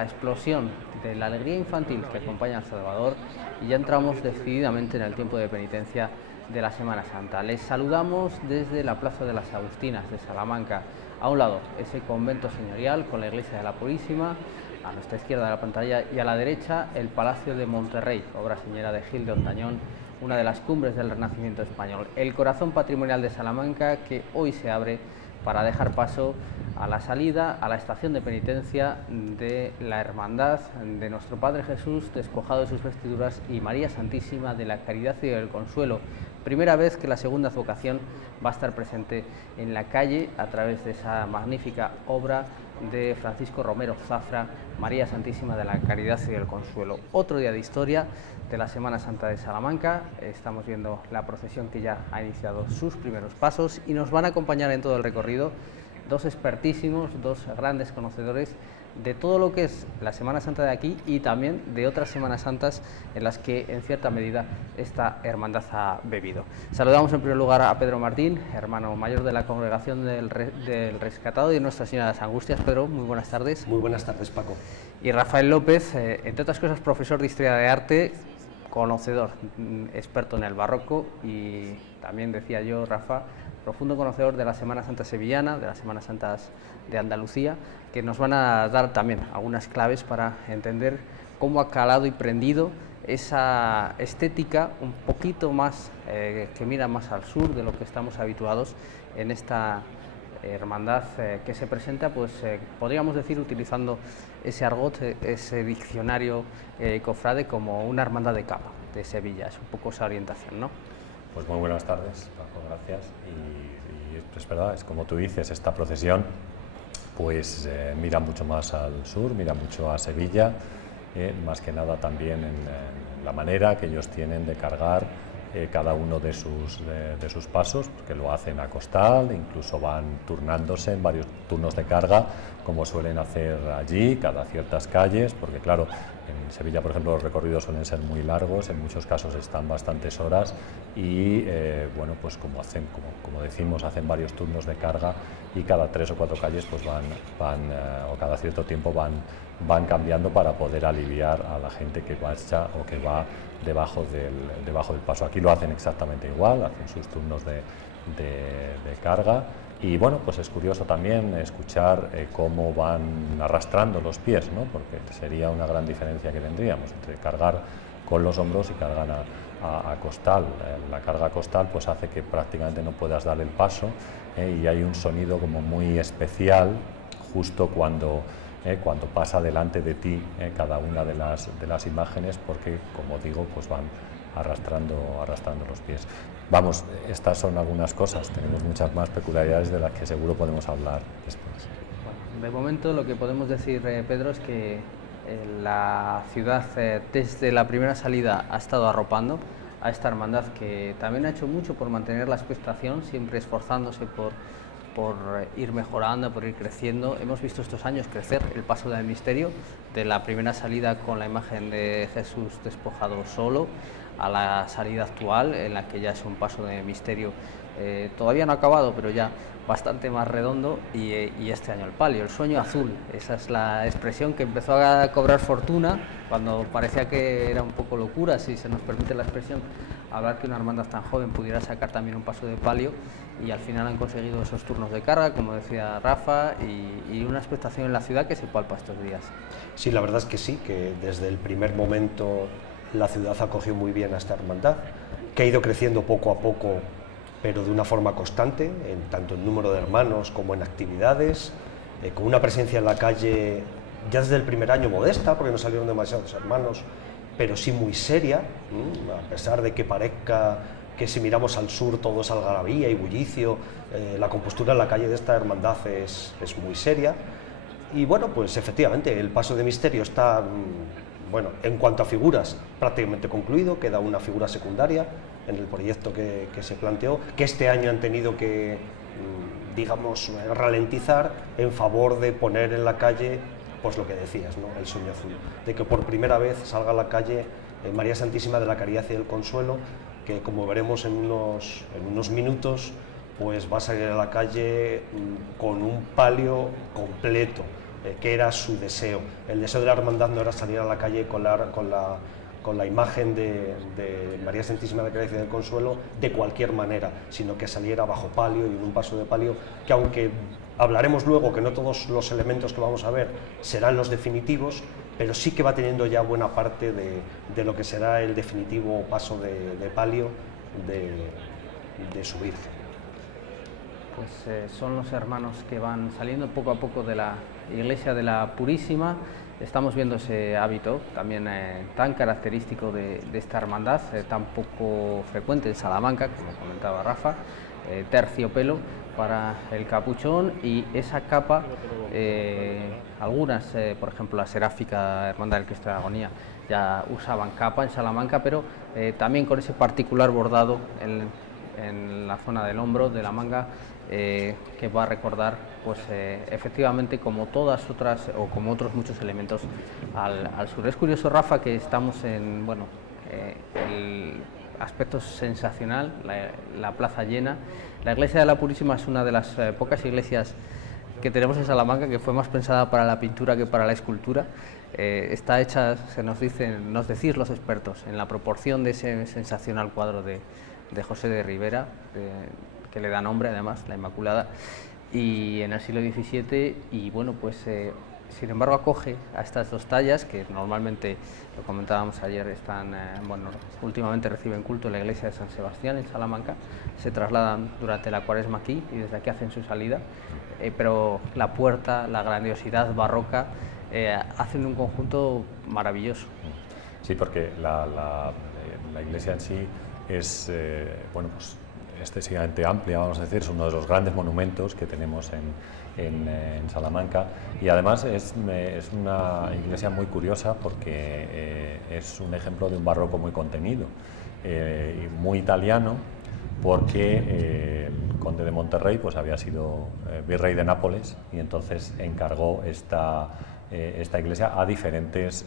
la explosión de la alegría infantil que acompaña al Salvador y ya entramos decididamente en el tiempo de penitencia de la Semana Santa. Les saludamos desde la Plaza de las Agustinas de Salamanca. A un lado, ese convento señorial con la iglesia de la Purísima, a nuestra izquierda de la pantalla, y a la derecha el Palacio de Monterrey, obra señera de Gil de Hontañón, una de las cumbres del Renacimiento español, el corazón patrimonial de Salamanca, que hoy se abre para dejar paso a la salida a la estación de penitencia de la Hermandad de Nuestro Padre Jesús despojado de sus vestiduras y María Santísima de la Caridad y del Consuelo. Primera vez que la segunda advocación va a estar presente en la calle a través de esa magnífica obra de Francisco Romero Zafra, María Santísima de la Caridad y del Consuelo. Otro día de historia de la Semana Santa de Salamanca. Estamos viendo la procesión que ya ha iniciado sus primeros pasos y nos van a acompañar en todo el recorrido dos expertísimos, dos grandes conocedores de todo lo que es la Semana Santa de aquí y también de otras Semanas Santas en las que en cierta medida esta hermandad ha bebido. Saludamos en primer lugar a Pedro Martín, hermano mayor de la Congregación del Rescatado y de Nuestra Señora de las Angustias. Pedro, muy buenas tardes. Muy buenas tardes, Paco. Y Rafael López, entre otras cosas profesor de Historia de Arte, conocedor, experto en el barroco y también, decía yo, Rafa, profundo conocedor de la Semana Santa sevillana, de las Semanas Santas de Andalucía, que nos van a dar también algunas claves para entender cómo ha calado y prendido esa estética un poquito más, que mira más al sur de lo que estamos habituados en esta hermandad que se presenta, pues podríamos decir, utilizando ese argot, ese diccionario cofrade, como una hermandad de capa de Sevilla. Es un poco esa orientación, ¿no? Pues muy buenas tardes, Paco, gracias. Y es verdad, es como tú dices, esta procesión pues mira mucho más al sur, mira mucho a Sevilla, más que nada también en la manera que ellos tienen de cargar cada uno de sus pasos, porque lo hacen a costal, incluso van turnándose en varios turnos de carga, como suelen hacer allí, cada ciertas calles, porque claro, en Sevilla, por ejemplo, los recorridos suelen ser muy largos, en muchos casos están bastantes horas y, bueno, pues como decimos, hacen varios turnos de carga y cada 3 o 4 calles pues o cada cierto tiempo van cambiando para poder aliviar a la gente que vaya o que va debajo del paso. Aquí lo hacen exactamente igual, hacen sus turnos de carga. Y bueno, pues es curioso también escuchar cómo van arrastrando los pies, ¿no? Porque sería una gran diferencia que tendríamos entre cargar con los hombros y cargar a costal. La carga a costal pues hace que prácticamente no puedas dar el paso, y hay un sonido como muy especial justo cuando pasa delante de ti cada una de las imágenes, porque, como digo, pues van arrastrando los pies. Vamos, estas son algunas cosas, tenemos muchas más peculiaridades de las que seguro podemos hablar después. Bueno, de momento lo que podemos decir, Pedro, es que la ciudad desde la primera salida ha estado arropando a esta hermandad, que también ha hecho mucho por mantener la expectación, siempre esforzándose por ir mejorando, por ir creciendo. Hemos visto estos años crecer el paso del misterio, de la primera salida con la imagen de Jesús despojado solo, a la salida actual, en la que ya es un paso de misterio todavía no acabado, pero ya bastante más redondo, y este año el palio, el sueño azul. Esa es la expresión que empezó a cobrar fortuna cuando parecía que era un poco locura, si se nos permite la expresión, hablar que una hermandad tan joven pudiera sacar también un paso de palio, y al final han conseguido esos turnos de carga, como decía Rafa, y una expectación en la ciudad que se palpa estos días. Sí, la verdad es que sí, que desde el primer momento la ciudad acogió muy bien a esta hermandad, que ha ido creciendo poco a poco, pero de una forma constante, tanto en número de hermanos como en actividades, con una presencia en la calle ya desde el primer año modesta, porque no salieron demasiados hermanos, pero sí muy seria, a pesar de que parezca que si miramos al sur todo es algarabía y bullicio, la compostura en la calle de esta hermandad es muy seria. Y bueno, pues efectivamente el paso de misterio está, bueno, en cuanto a figuras, prácticamente concluido. Queda una figura secundaria en el proyecto que se planteó, que este año han tenido que, digamos, ralentizar en favor de poner en la calle, pues lo que decías, ¿no? El sueño azul, de que por primera vez salga a la calle María Santísima de la Caridad y del Consuelo, que como veremos en unos minutos, pues va a salir a la calle con un palio completo, que era su deseo. El deseo de la hermandad no era salir a la calle con la imagen de María Santísima de Gracia y del Consuelo de cualquier manera, sino que saliera bajo palio y en un paso de palio, que aunque hablaremos luego que no todos los elementos que vamos a ver serán los definitivos, pero sí que va teniendo ya buena parte de lo que será el definitivo paso de palio de su Virgen. Pues son los hermanos que van saliendo poco a poco de la iglesia de la Purísima. Estamos viendo ese hábito también tan característico de esta hermandad, tan poco frecuente en Salamanca, como comentaba Rafa, terciopelo para el capuchón y esa capa, algunas, por ejemplo la Seráfica Hermandad del Cristo de la Agonía, ya usaban capa en Salamanca, pero también con ese particular bordado en la zona del hombro, de la manga, que va a recordar, pues efectivamente, como todas otras o como otros muchos elementos al sur. Es curioso, Rafa, que estamos en, bueno, el aspecto sensacional, la plaza llena. La iglesia de la Purísima es una de las pocas iglesias que tenemos en Salamanca que fue más pensada para la pintura que para la escultura. Está hecha, nos decís los expertos, en la proporción de ese sensacional cuadro de José de Ribera, que le da nombre además, la Inmaculada, y en el siglo XVII, y bueno, pues sin embargo acoge a estas dos tallas que normalmente, lo comentábamos ayer, están, bueno, últimamente reciben culto en la iglesia de San Sebastián en Salamanca, se trasladan durante la Cuaresma aquí y desde aquí hacen su salida, pero la puerta, la grandiosidad barroca, hacen un conjunto maravilloso. Sí, porque la iglesia en sí es, bueno, pues excesivamente amplia, vamos a decir, es uno de los grandes monumentos que tenemos en Salamanca, y además es una iglesia muy curiosa porque es un ejemplo de un barroco muy contenido y muy italiano, porque el conde de Monterrey pues había sido virrey de Nápoles y entonces encargó esta iglesia a diferentes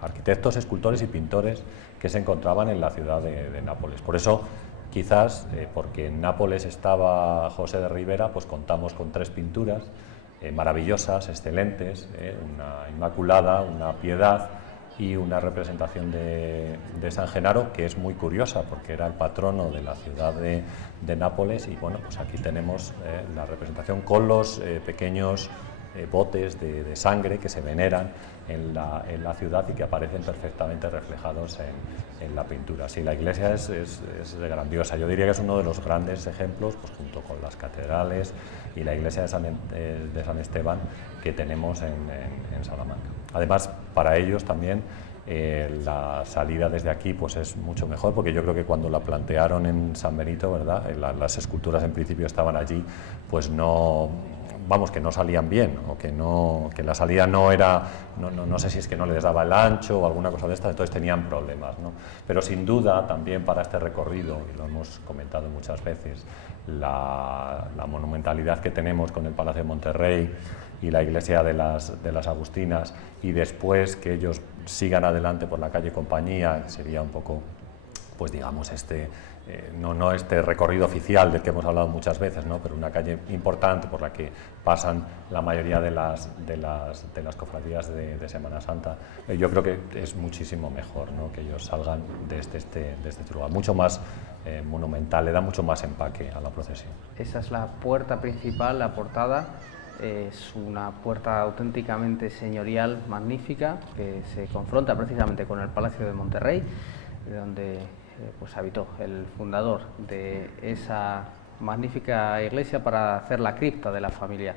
arquitectos, escultores y pintores que se encontraban en la ciudad de Nápoles. Por eso, quizás, porque en Nápoles estaba José de Ribera, pues contamos con tres pinturas maravillosas, excelentes, una Inmaculada, una Piedad y una representación de San Genaro, que es muy curiosa porque era el patrono de la ciudad de Nápoles, y bueno, pues aquí tenemos la representación con los pequeños botes de sangre que se veneran en la ciudad y que aparecen perfectamente reflejados en la pintura. Sí, la iglesia es grandiosa. Yo diría que es uno de los grandes ejemplos, pues junto con las catedrales y la iglesia de San Esteban, que tenemos en Salamanca. Además, para ellos también la salida desde aquí pues es mucho mejor, porque yo creo que cuando la plantearon en San Benito, ¿verdad?, las esculturas en principio estaban allí, pues que no salían bien, o que la salida no era, no sé si es que no les daba el ancho o alguna cosa de esta, entonces tenían problemas, ¿no? Pero sin duda también para este recorrido, y lo hemos comentado muchas veces, la monumentalidad que tenemos con el Palacio de Monterrey y la iglesia de las Agustinas, y después que ellos sigan adelante por la calle Compañía, que sería un poco, pues digamos, no este recorrido oficial del que hemos hablado muchas veces, ¿no?, pero una calle importante por la que pasan la mayoría de las cofradías de Semana Santa. Yo creo que es muchísimo mejor, ¿no?, que ellos salgan de este lugar, mucho más monumental, le da mucho más empaque a la procesión. Esa es la puerta principal, la portada. Es una puerta auténticamente señorial, magnífica, que se confronta precisamente con el Palacio de Monterrey, donde pues habitó el fundador de esa magnífica iglesia para hacer la cripta de la familia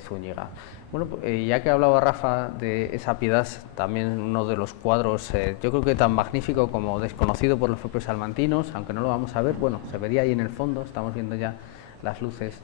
Zúñiga. Bueno, ya que hablaba Rafa de esa Piedad, también uno de los cuadros, yo creo que tan magnífico como desconocido por los propios salmantinos, aunque no lo vamos a ver, bueno, se vería ahí en el fondo, estamos viendo ya las luces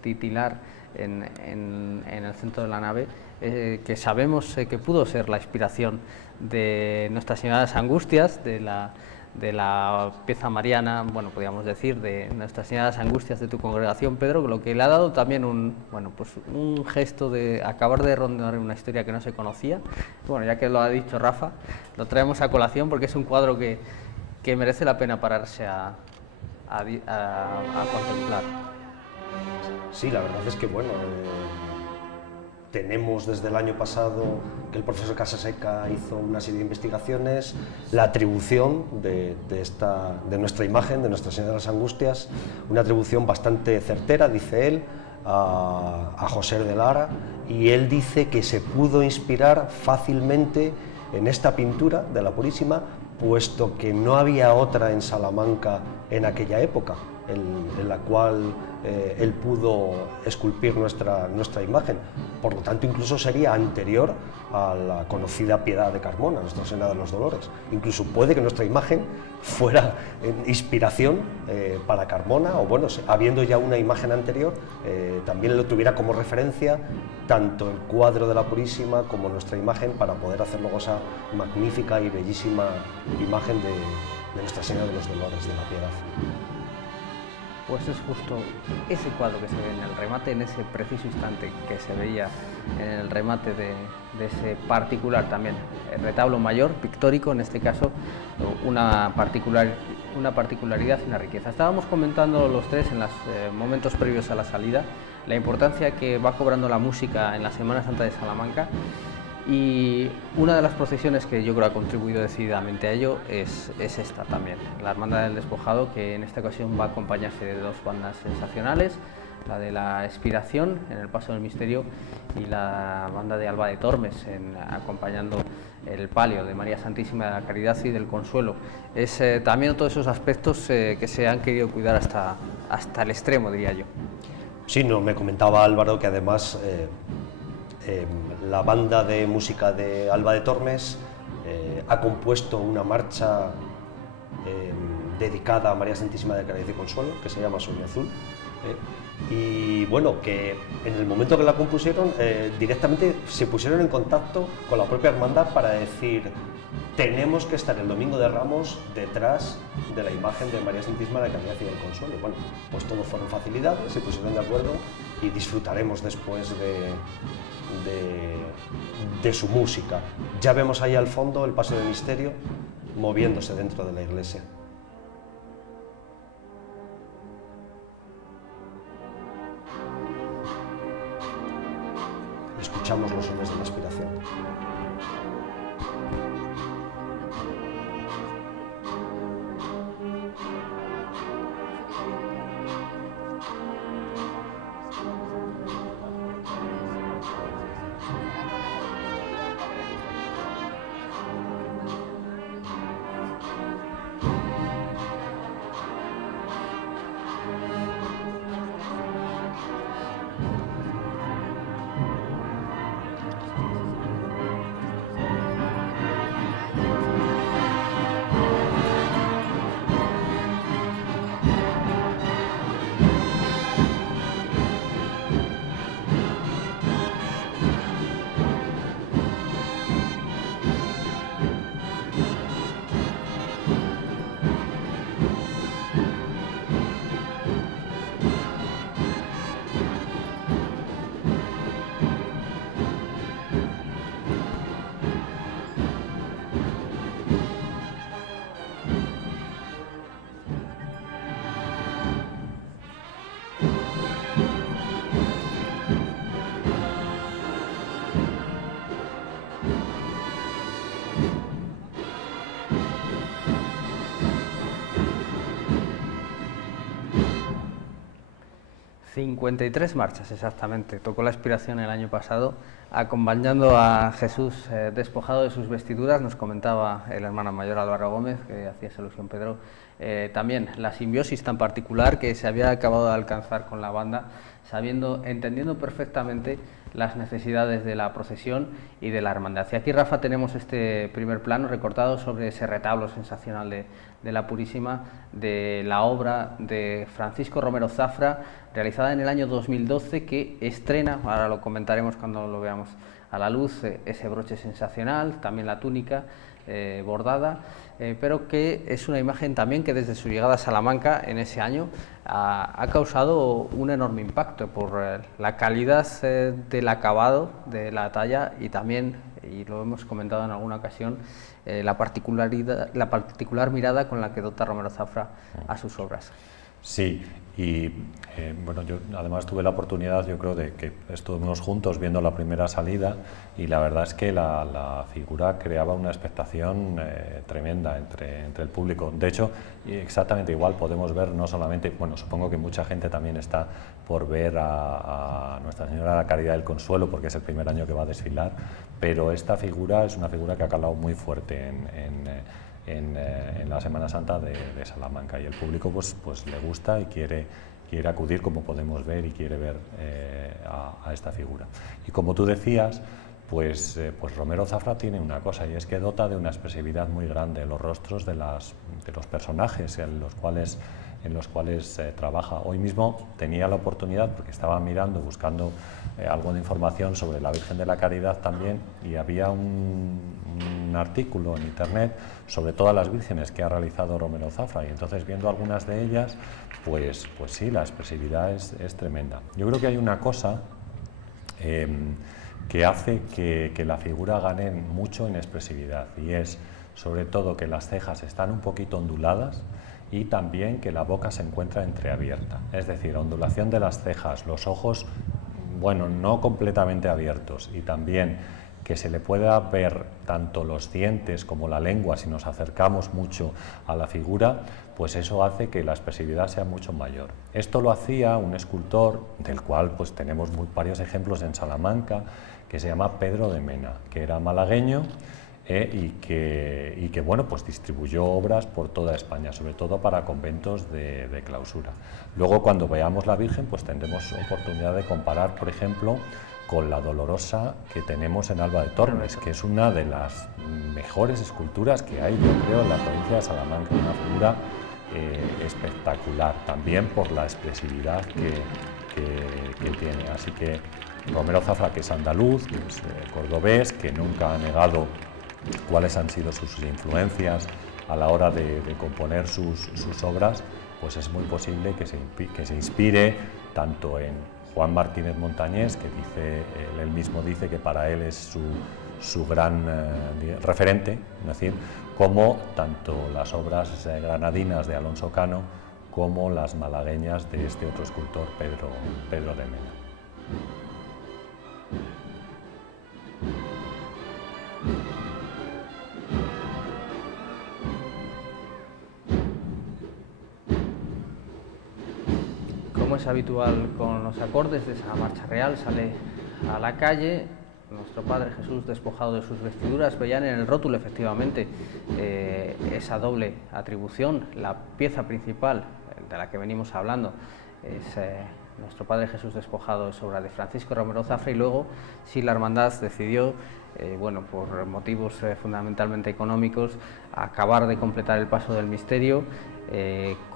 titilar en el centro de la nave, que sabemos que pudo ser la inspiración de Nuestra Señora de las Angustias, de la pieza mariana, bueno, podríamos decir, de Nuestra Señora de las Angustias de tu congregación, Pedro, lo que le ha dado también un gesto de acabar de rondar una historia que no se conocía. Bueno, ya que lo ha dicho Rafa, lo traemos a colación porque es un cuadro que merece la pena pararse a contemplar. Sí, la verdad es que bueno, tenemos desde el año pasado que el profesor Casaseca hizo una serie de investigaciones, la atribución de nuestra imagen, de Nuestra Señora de las Angustias, una atribución bastante certera, dice él, a José de Lara, y él dice que se pudo inspirar fácilmente en esta pintura de la Purísima, puesto que no había otra en Salamanca en aquella época, en la cual él pudo esculpir nuestra imagen. Por lo tanto, incluso sería anterior a la conocida Piedad de Carmona, Nuestra Señora de los Dolores. Incluso puede que nuestra imagen fuera inspiración para Carmona, o bueno, habiendo ya una imagen anterior, también lo tuviera como referencia tanto el cuadro de la Purísima como nuestra imagen, para poder hacer luego esa magnífica y bellísima imagen de Nuestra Señora de los Dolores, de la Piedad. Pues es justo ese cuadro que se ve en el remate, en ese preciso instante que se veía en el remate de ese particular también, el retablo mayor, pictórico en este caso, una particularidad y una riqueza. Estábamos comentando los tres en los momentos previos a la salida la importancia que va cobrando la música en la Semana Santa de Salamanca, y una de las procesiones que yo creo ha contribuido decididamente a ello es esta también, la Hermandad del Despojado, que en esta ocasión va a acompañarse de dos bandas sensacionales, la de la Expiración en el Paso del Misterio y la banda de Alba de Tormes acompañando el palio de María Santísima de la Caridad y del Consuelo. Es también todos esos aspectos que se han querido cuidar hasta el extremo, diría yo. Sí, no, me comentaba Álvaro que además la banda de música de Alba de Tormes ha compuesto una marcha dedicada a María Santísima de Caridad y Consuelo, que se llama Sueño Azul, y bueno, que en el momento que la compusieron directamente se pusieron en contacto con la propia hermandad para decir: tenemos que estar el Domingo de Ramos detrás de la imagen de María Santísima de la Caridad y del Consuelo. Bueno, pues todo fueron facilidades, se pusieron de acuerdo y disfrutaremos después de su música. Ya vemos ahí al fondo el Paso del Misterio moviéndose dentro de la iglesia. Escuchamos los sones de la Expiración. ...53 marchas exactamente, tocó la Expiración el año pasado, acompañando a Jesús despojado de sus vestiduras. Nos comentaba el hermano mayor Álvaro Gómez, que hacía esa alusión Pedro, también la simbiosis tan particular que se había acabado de alcanzar con la banda, entendiendo perfectamente las necesidades de la procesión y de la hermandad. Y aquí, Rafa, tenemos este primer plano recortado sobre ese retablo sensacional de la Purísima, de la obra de Francisco Romero Zafra, realizada en el año 2012, que estrena, ahora lo comentaremos cuando lo veamos a la luz, ese broche sensacional, también la túnica bordada, pero que es una imagen también que desde su llegada a Salamanca en ese año ha causado un enorme impacto por la calidad del acabado, de la talla, y también, y lo hemos comentado en alguna ocasión, la particular mirada con la que dota Romero Zafra a sus obras. Sí, y bueno, yo además tuve la oportunidad, yo creo, de que estuvimos juntos viendo la primera salida y la verdad es que la figura creaba una expectación tremenda entre el público. De hecho, exactamente igual podemos ver no solamente, bueno, supongo que mucha gente también está por ver a Nuestra Señora de la Caridad del Consuelo, porque es el primer año que va a desfilar, pero esta figura es una figura que ha calado muy fuerte en la Semana Santa de Salamanca, y el público pues le gusta y quiere acudir, como podemos ver, y quiere ver a esta figura. Y como tú decías, pues Romero Zafra tiene una cosa, y es que dota de una expresividad muy grande los rostros de los personajes en los cuales trabaja. Hoy mismo tenía la oportunidad, porque estaba mirando, buscando algo de información sobre la Virgen de la Caridad también, y había un artículo en internet sobre todas las vírgenes que ha realizado Romero Zafra, y entonces viendo algunas de ellas, pues sí, la expresividad es tremenda. Yo creo que hay una cosa que hace que la figura gane mucho en expresividad, y es sobre todo que las cejas están un poquito onduladas y también que la boca se encuentra entreabierta, es decir, ondulación de las cejas, los ojos, bueno, no completamente abiertos, y también que se le pueda ver tanto los dientes como la lengua si nos acercamos mucho a la figura, pues eso hace que la expresividad sea mucho mayor. Esto lo hacía un escultor, del cual pues tenemos varios ejemplos en Salamanca, que se llama Pedro de Mena, que era malagueño y que bueno, pues distribuyó obras por toda España, sobre todo para conventos de clausura. Luego, cuando veamos la Virgen, pues tendremos oportunidad de comparar, por ejemplo, con la Dolorosa que tenemos en Alba de Tormes, que es una de las mejores esculturas que hay, yo creo, en la provincia de Salamanca, una figura espectacular, también por la expresividad que tiene. Así que Romero Zafra, que es andaluz, que es cordobés, que nunca ha negado cuáles han sido sus influencias a la hora de componer sus obras, pues es muy posible que se inspire tanto en Juan Martínez Montañés, que él mismo dice que para él es su gran referente, es decir, como tanto las obras granadinas de Alonso Cano como las malagueñas de este otro escultor, Pedro de Mena. Como es habitual con los acordes de esa marcha real, sale a la calle nuestro Padre Jesús despojado de sus vestiduras. Veían en el rótulo, efectivamente, esa doble atribución. La pieza principal de la que venimos hablando es nuestro Padre Jesús despojado, es obra de Francisco Romero Zafra, y luego sí la hermandad decidió, bueno, por motivos fundamentalmente económicos, acabar de completar el paso del misterio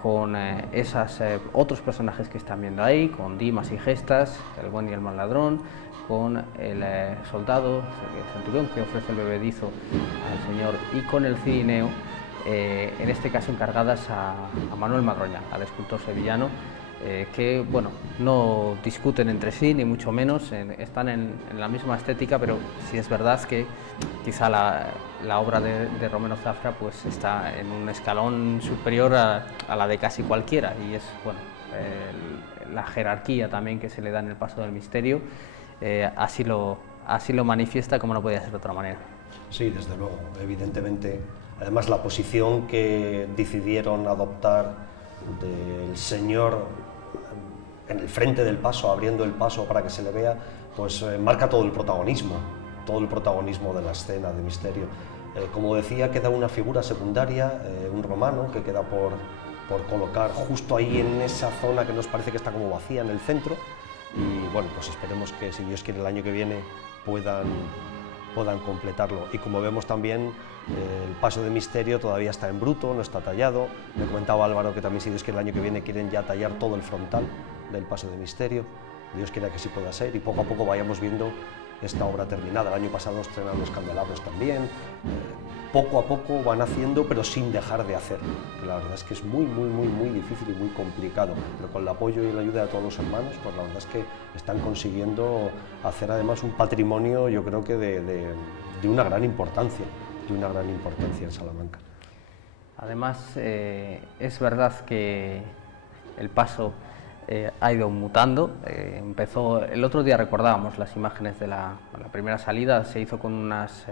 con esos otros personajes que están viendo ahí, con Dimas y Gestas, el buen y el mal ladrón, con el soldado, el centurión que ofrece el bebedizo al Señor, y con el cirineo, en este caso encargadas a Manuel Madroña, al escultor sevillano, que bueno, no discuten entre sí, ni mucho menos, están en la misma estética, pero sí es verdad que quizá la obra de Romero Zafra pues está en un escalón superior a la de casi cualquiera, y es bueno, la jerarquía también que se le da en el paso del misterio, así lo manifiesta, como no podía ser de otra manera. Sí, desde luego, evidentemente. Además, la posición que decidieron adoptar del Señor en el frente del paso, abriendo el paso para que se le vea, pues marca todo el protagonismo de la escena de misterio. Como decía, queda una figura secundaria, un romano, que queda por colocar justo ahí en esa zona que nos parece que está como vacía en el centro, y bueno, pues esperemos que, si Dios quiere, el año que viene puedan completarlo. Y como vemos también, el paso de misterio todavía está en bruto, no está tallado. Me comentaba Álvaro que también, si Dios quiere, el año que viene quieren ya tallar todo el frontal del paso de misterio. Dios quiera que sí pueda ser, y poco a poco vayamos viendo esta obra terminada. El año pasado estrenaron los candelabros también. Poco a poco van haciendo, pero sin dejar de hacer. La verdad es que es muy difícil y muy complicado, pero con el apoyo y la ayuda de todos los hermanos, pues la verdad es que están consiguiendo hacer además un patrimonio, yo creo que de una gran importancia, en Salamanca. Además, es verdad que el paso ha ido mutando. Empezó, el otro día recordábamos las imágenes de la primera salida, se hizo con unas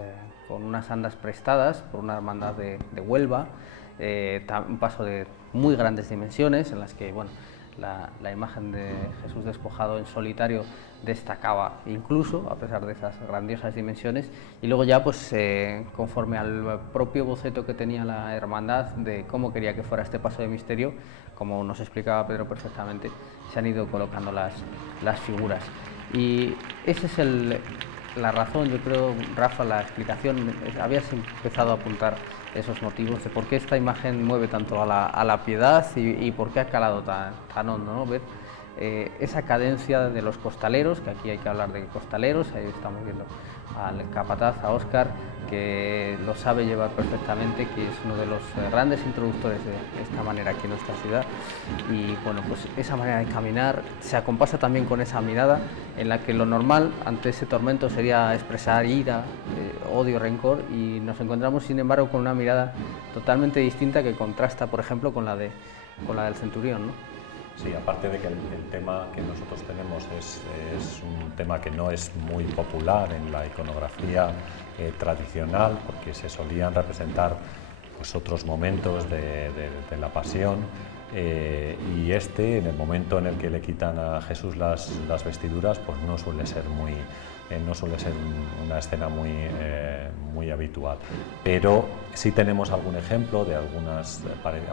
andas prestadas por una hermandad de Huelva, un paso de muy grandes dimensiones en las que, bueno, la imagen de Jesús despojado en solitario destacaba incluso a pesar de esas grandiosas dimensiones, y luego ya pues conforme al propio boceto que tenía la hermandad de cómo quería que fuera este paso de misterio, como nos explicaba Pedro perfectamente, se han ido colocando las figuras. Y esa es la razón, yo creo, Rafa, la explicación. Habías empezado a apuntar esos motivos de por qué esta imagen mueve tanto a la piedad y por qué ha calado tan hondo, ¿no? Ver esa cadencia de los costaleros, que aquí hay que hablar de costaleros, ahí estamos viendo al capataz, a Óscar, que lo sabe llevar perfectamente, que es uno de los grandes introductores de esta manera aquí en nuestra ciudad. Y bueno, pues esa manera de caminar se acompasa también con esa mirada en la que lo normal ante ese tormento sería expresar ira, odio, rencor, y nos encontramos sin embargo con una mirada totalmente distinta que contrasta, por ejemplo, con la del centurión, ¿no? Sí, aparte de que el tema que nosotros tenemos es un tema que no es muy popular en la iconografía tradicional, porque se solían representar pues, otros momentos de la pasión, y en el momento en el que le quitan a Jesús las vestiduras, pues no suele ser una escena muy habitual. Pero sí tenemos algún ejemplo de algunas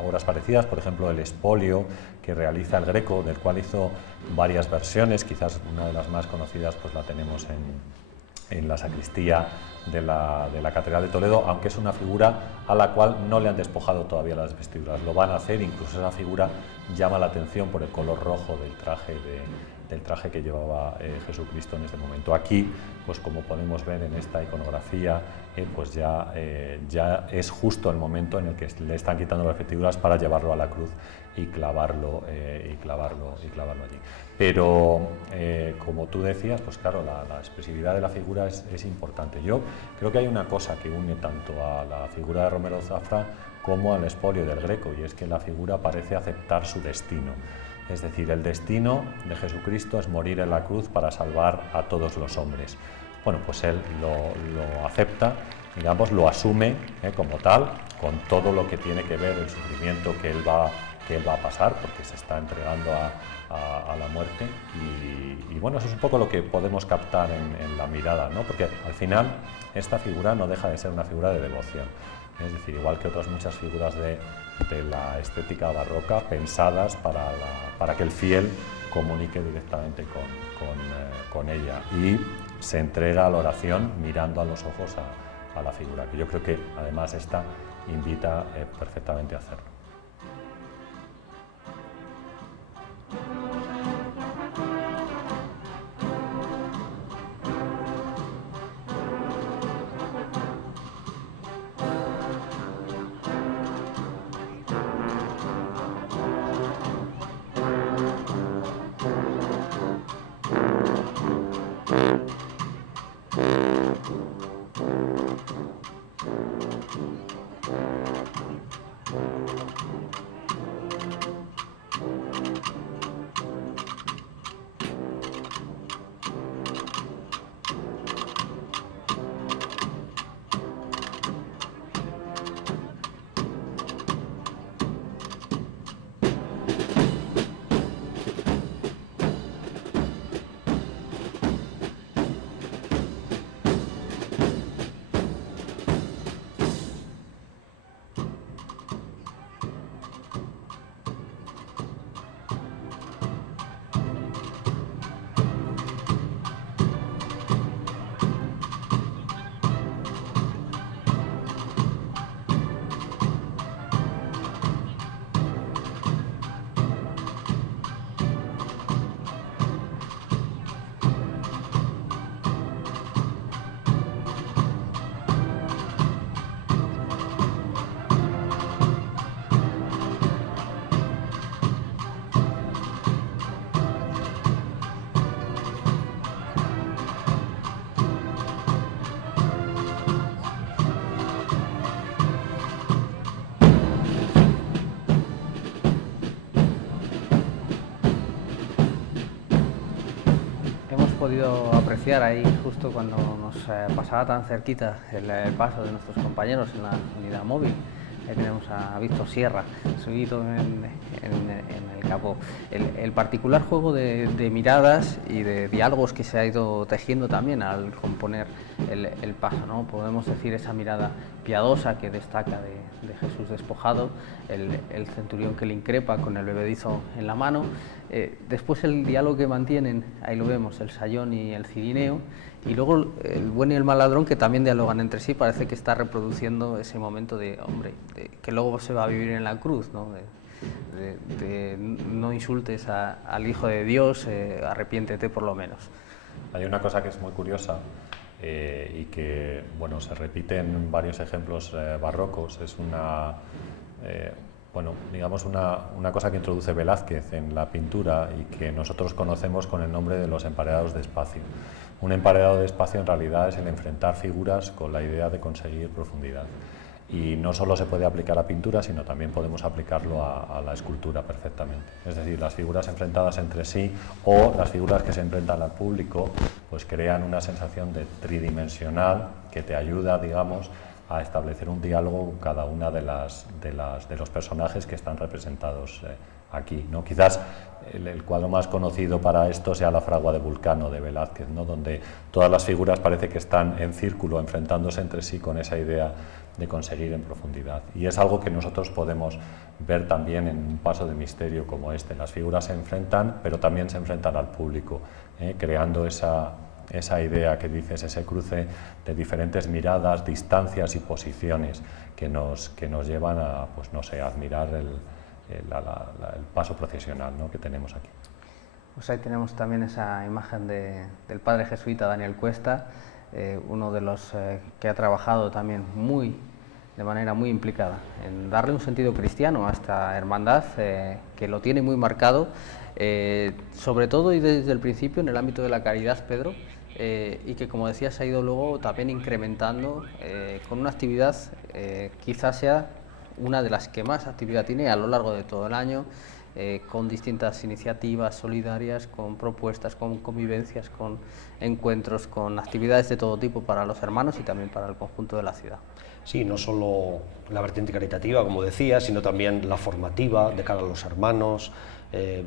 obras parecidas, por ejemplo el expolio que realiza el Greco, del cual hizo varias versiones, quizás una de las más conocidas pues la tenemos en la sacristía de la Catedral de Toledo, aunque es una figura a la cual no le han despojado todavía las vestiduras, lo van a hacer, incluso esa figura llama la atención por el color rojo del traje que llevaba Jesucristo en ese momento. Aquí, pues como podemos ver en esta iconografía, pues ya es justo el momento en el que le están quitando las vestiduras para llevarlo a la cruz y clavarlo allí. Pero como tú decías, pues claro, la expresividad de la figura es importante. Yo creo que hay una cosa que une tanto a la figura de Romero Zafra como al expolio del Greco, y es que la figura parece aceptar su destino. Es decir, el destino de Jesucristo es morir en la cruz para salvar a todos los hombres. Bueno, pues él lo acepta, digamos, lo asume como tal, con todo lo que tiene que ver el sufrimiento que él va a pasar, porque se está entregando a la muerte. Y bueno, eso es un poco lo que podemos captar en la mirada, ¿no? Porque al final esta figura no deja de ser una figura de devoción. Es decir, igual que otras muchas figuras de la estética barroca, pensadas para que el fiel comunique directamente con ella y se entrega a la oración mirando a los ojos a la figura, que yo creo que además esta invita perfectamente a hacerlo. podido apreciar ahí justo cuando nos pasaba tan cerquita el paso de nuestros compañeros en la unidad móvil. Ahí tenemos a Víctor Sierra, subido en el capó. El particular juego de miradas y de diálogos que se ha ido tejiendo también al componer el paso, ¿no? Podemos decir esa mirada piadosa que destaca de Jesús despojado, el centurión que le increpa con el bebedizo en la mano, después el diálogo que mantienen, ahí lo vemos, el sayón y el cirineo, y luego el buen y el mal ladrón que también dialogan entre sí. Parece que está reproduciendo ese momento de, hombre, que luego se va a vivir en la cruz, ¿no? De no insultes al Hijo de Dios, arrepiéntete por lo menos. Hay una cosa que es muy curiosa y que, bueno, se repite en varios ejemplos barrocos. Es una cosa que introduce Velázquez en la pintura y que nosotros conocemos con el nombre de los emparedados de espacio. Un emparedado de espacio en realidad es el enfrentar figuras con la idea de conseguir profundidad. Y no solo se puede aplicar a pintura, sino también podemos aplicarlo a la escultura perfectamente. Es decir, las figuras enfrentadas entre sí o las figuras que se enfrentan al público, pues crean una sensación de tridimensional que te ayuda, digamos, a establecer un diálogo con cada una de los personajes que están representados aquí, ¿no? Quizás el cuadro más conocido para esto sea la Fragua de Vulcano de Velázquez, ¿no? Donde todas las figuras parece que están en círculo enfrentándose entre sí con esa idea de conseguir en profundidad. Y es algo que nosotros podemos ver también en un paso de misterio como este. Las figuras se enfrentan, pero también se enfrentan al público, creando esa idea que dices, ese cruce de diferentes miradas, distancias y posiciones que nos llevan a, pues no sé, a admirar el paso procesional, ¿no?, que tenemos aquí. Pues ahí tenemos también esa imagen del padre jesuita Daniel Cuesta, uno de los que ha trabajado también de manera muy implicada en darle un sentido cristiano a esta hermandad, que lo tiene muy marcado, sobre todo y desde el principio en el ámbito de la caridad, Pedro, y que, como decías, ha ido luego también incrementando con una actividad, quizás sea una de las que más actividad tiene a lo largo de todo el año, con distintas iniciativas solidarias, con propuestas, con convivencias, con encuentros, con actividades de todo tipo para los hermanos y también para el conjunto de la ciudad. Sí, no solo la vertiente caritativa, como decía, sino también la formativa de cara a los hermanos,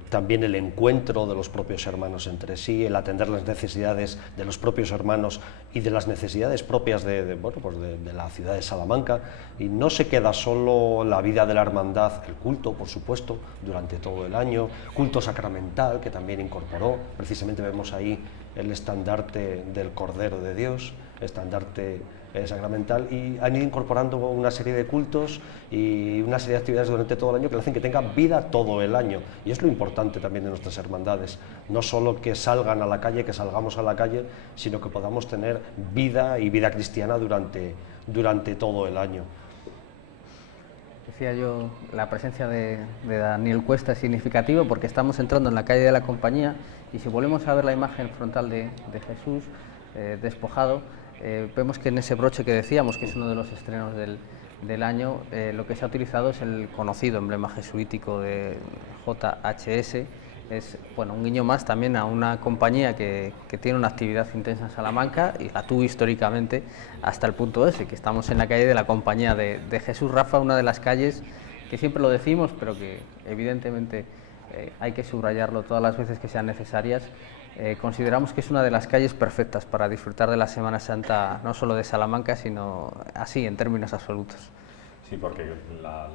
también el encuentro de los propios hermanos entre sí, el atender las necesidades de los propios hermanos y de las necesidades propias de la ciudad de Salamanca. Y no se queda solo la vida de la hermandad, el culto, por supuesto, durante todo el año, culto sacramental, que también incorporó. Precisamente vemos ahí el estandarte del Cordero de Dios, estandarte sacramental, y han ido incorporando una serie de cultos y una serie de actividades durante todo el año que le hacen que tenga vida todo el año. Y es lo importante también de nuestras hermandades, no solo que salgan a la calle, que salgamos a la calle, sino que podamos tener vida y vida cristiana durante todo el año. Decía yo, la presencia de Daniel Cuesta es significativa porque estamos entrando en la calle de la Compañía, y si volvemos a ver la imagen frontal de Jesús despojado, vemos que en ese broche que decíamos, que es uno de los estrenos del año, lo que se ha utilizado es el conocido emblema jesuítico de JHS. Es, bueno, un guiño más también a una compañía que tiene una actividad intensa en Salamanca y la tuvo históricamente hasta el punto ese, que estamos en la calle de la Compañía de Jesús. Rafa, una de las calles que siempre lo decimos, pero que evidentemente hay que subrayarlo todas las veces que sean necesarias. Consideramos que es una de las calles perfectas para disfrutar de la Semana Santa, no solo de Salamanca, sino así, en términos absolutos. Sí, porque la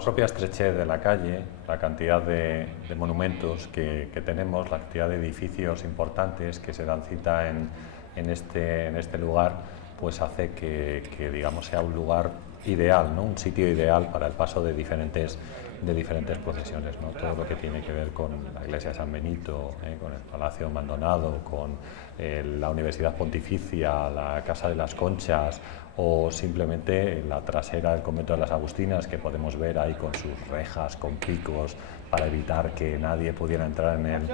propia estrechez de la calle, la cantidad de monumentos que tenemos, la cantidad de edificios importantes que se dan cita en este lugar, pues hace que digamos, sea un lugar ideal, ¿no?, un sitio ideal para el paso de diferentes procesiones, ¿no? Todo lo que tiene que ver con la iglesia de San Benito, con el Palacio Maldonado, con la Universidad Pontificia, la Casa de las Conchas, o simplemente la trasera del convento de las Agustinas, que podemos ver ahí con sus rejas, con picos, para evitar que nadie pudiera entrar en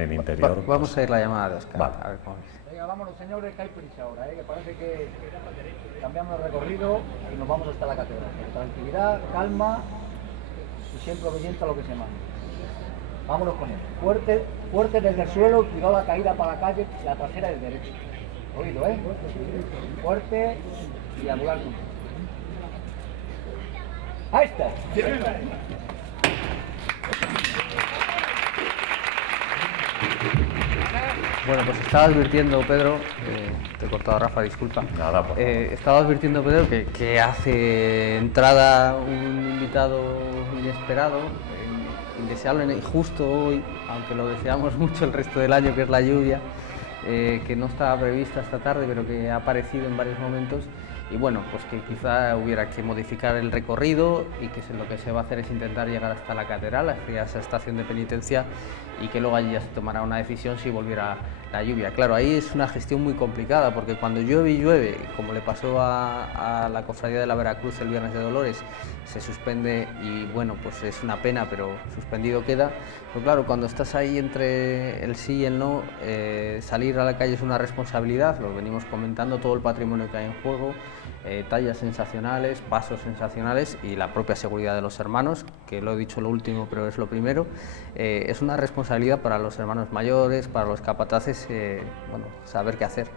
el interior. Vamos a ir la llamada de Oscar. Vale. A ver cómo es. Venga, vámonos, señores, que hay prisa ahora, que parece que cambiamos el recorrido y nos vamos hasta la catedral. Tranquilidad, calma y siempre obediente a lo que se manda. Vámonos con él. Fuerte, fuerte desde el suelo, cuidado la caída para la calle, la trasera del derecho. Oído, ¿eh? Fuerte y anular. Ahí está. Bueno, pues estaba advirtiendo, Pedro, te he cortado, Rafa, disculpa. Nada, por favor. Estaba advirtiendo, Pedro, que hace entrada un invitado inesperado, indeseable, y justo hoy, aunque lo deseamos mucho el resto del año, que es la lluvia, que no estaba prevista esta tarde, pero que ha aparecido en varios momentos. Y bueno, pues que quizá hubiera que modificar el recorrido y que lo que se va a hacer es intentar llegar hasta la catedral, hacia esa estación de penitencia, y que luego allí ya se tomará una decisión si volviera la lluvia. Claro, ahí es una gestión muy complicada, porque cuando llueve y llueve, como le pasó a la Cofradía de la Veracruz el Viernes de Dolores, se suspende y bueno, pues es una pena, pero suspendido queda. Pero claro, cuando estás ahí entre el sí y el no, salir a la calle es una responsabilidad, lo venimos comentando, todo el patrimonio que hay en juego, tallas sensacionales, pasos sensacionales y la propia seguridad de los hermanos, que lo he dicho lo último, pero es lo primero. Es una responsabilidad para los hermanos mayores, para los capataces, bueno, saber qué hacer.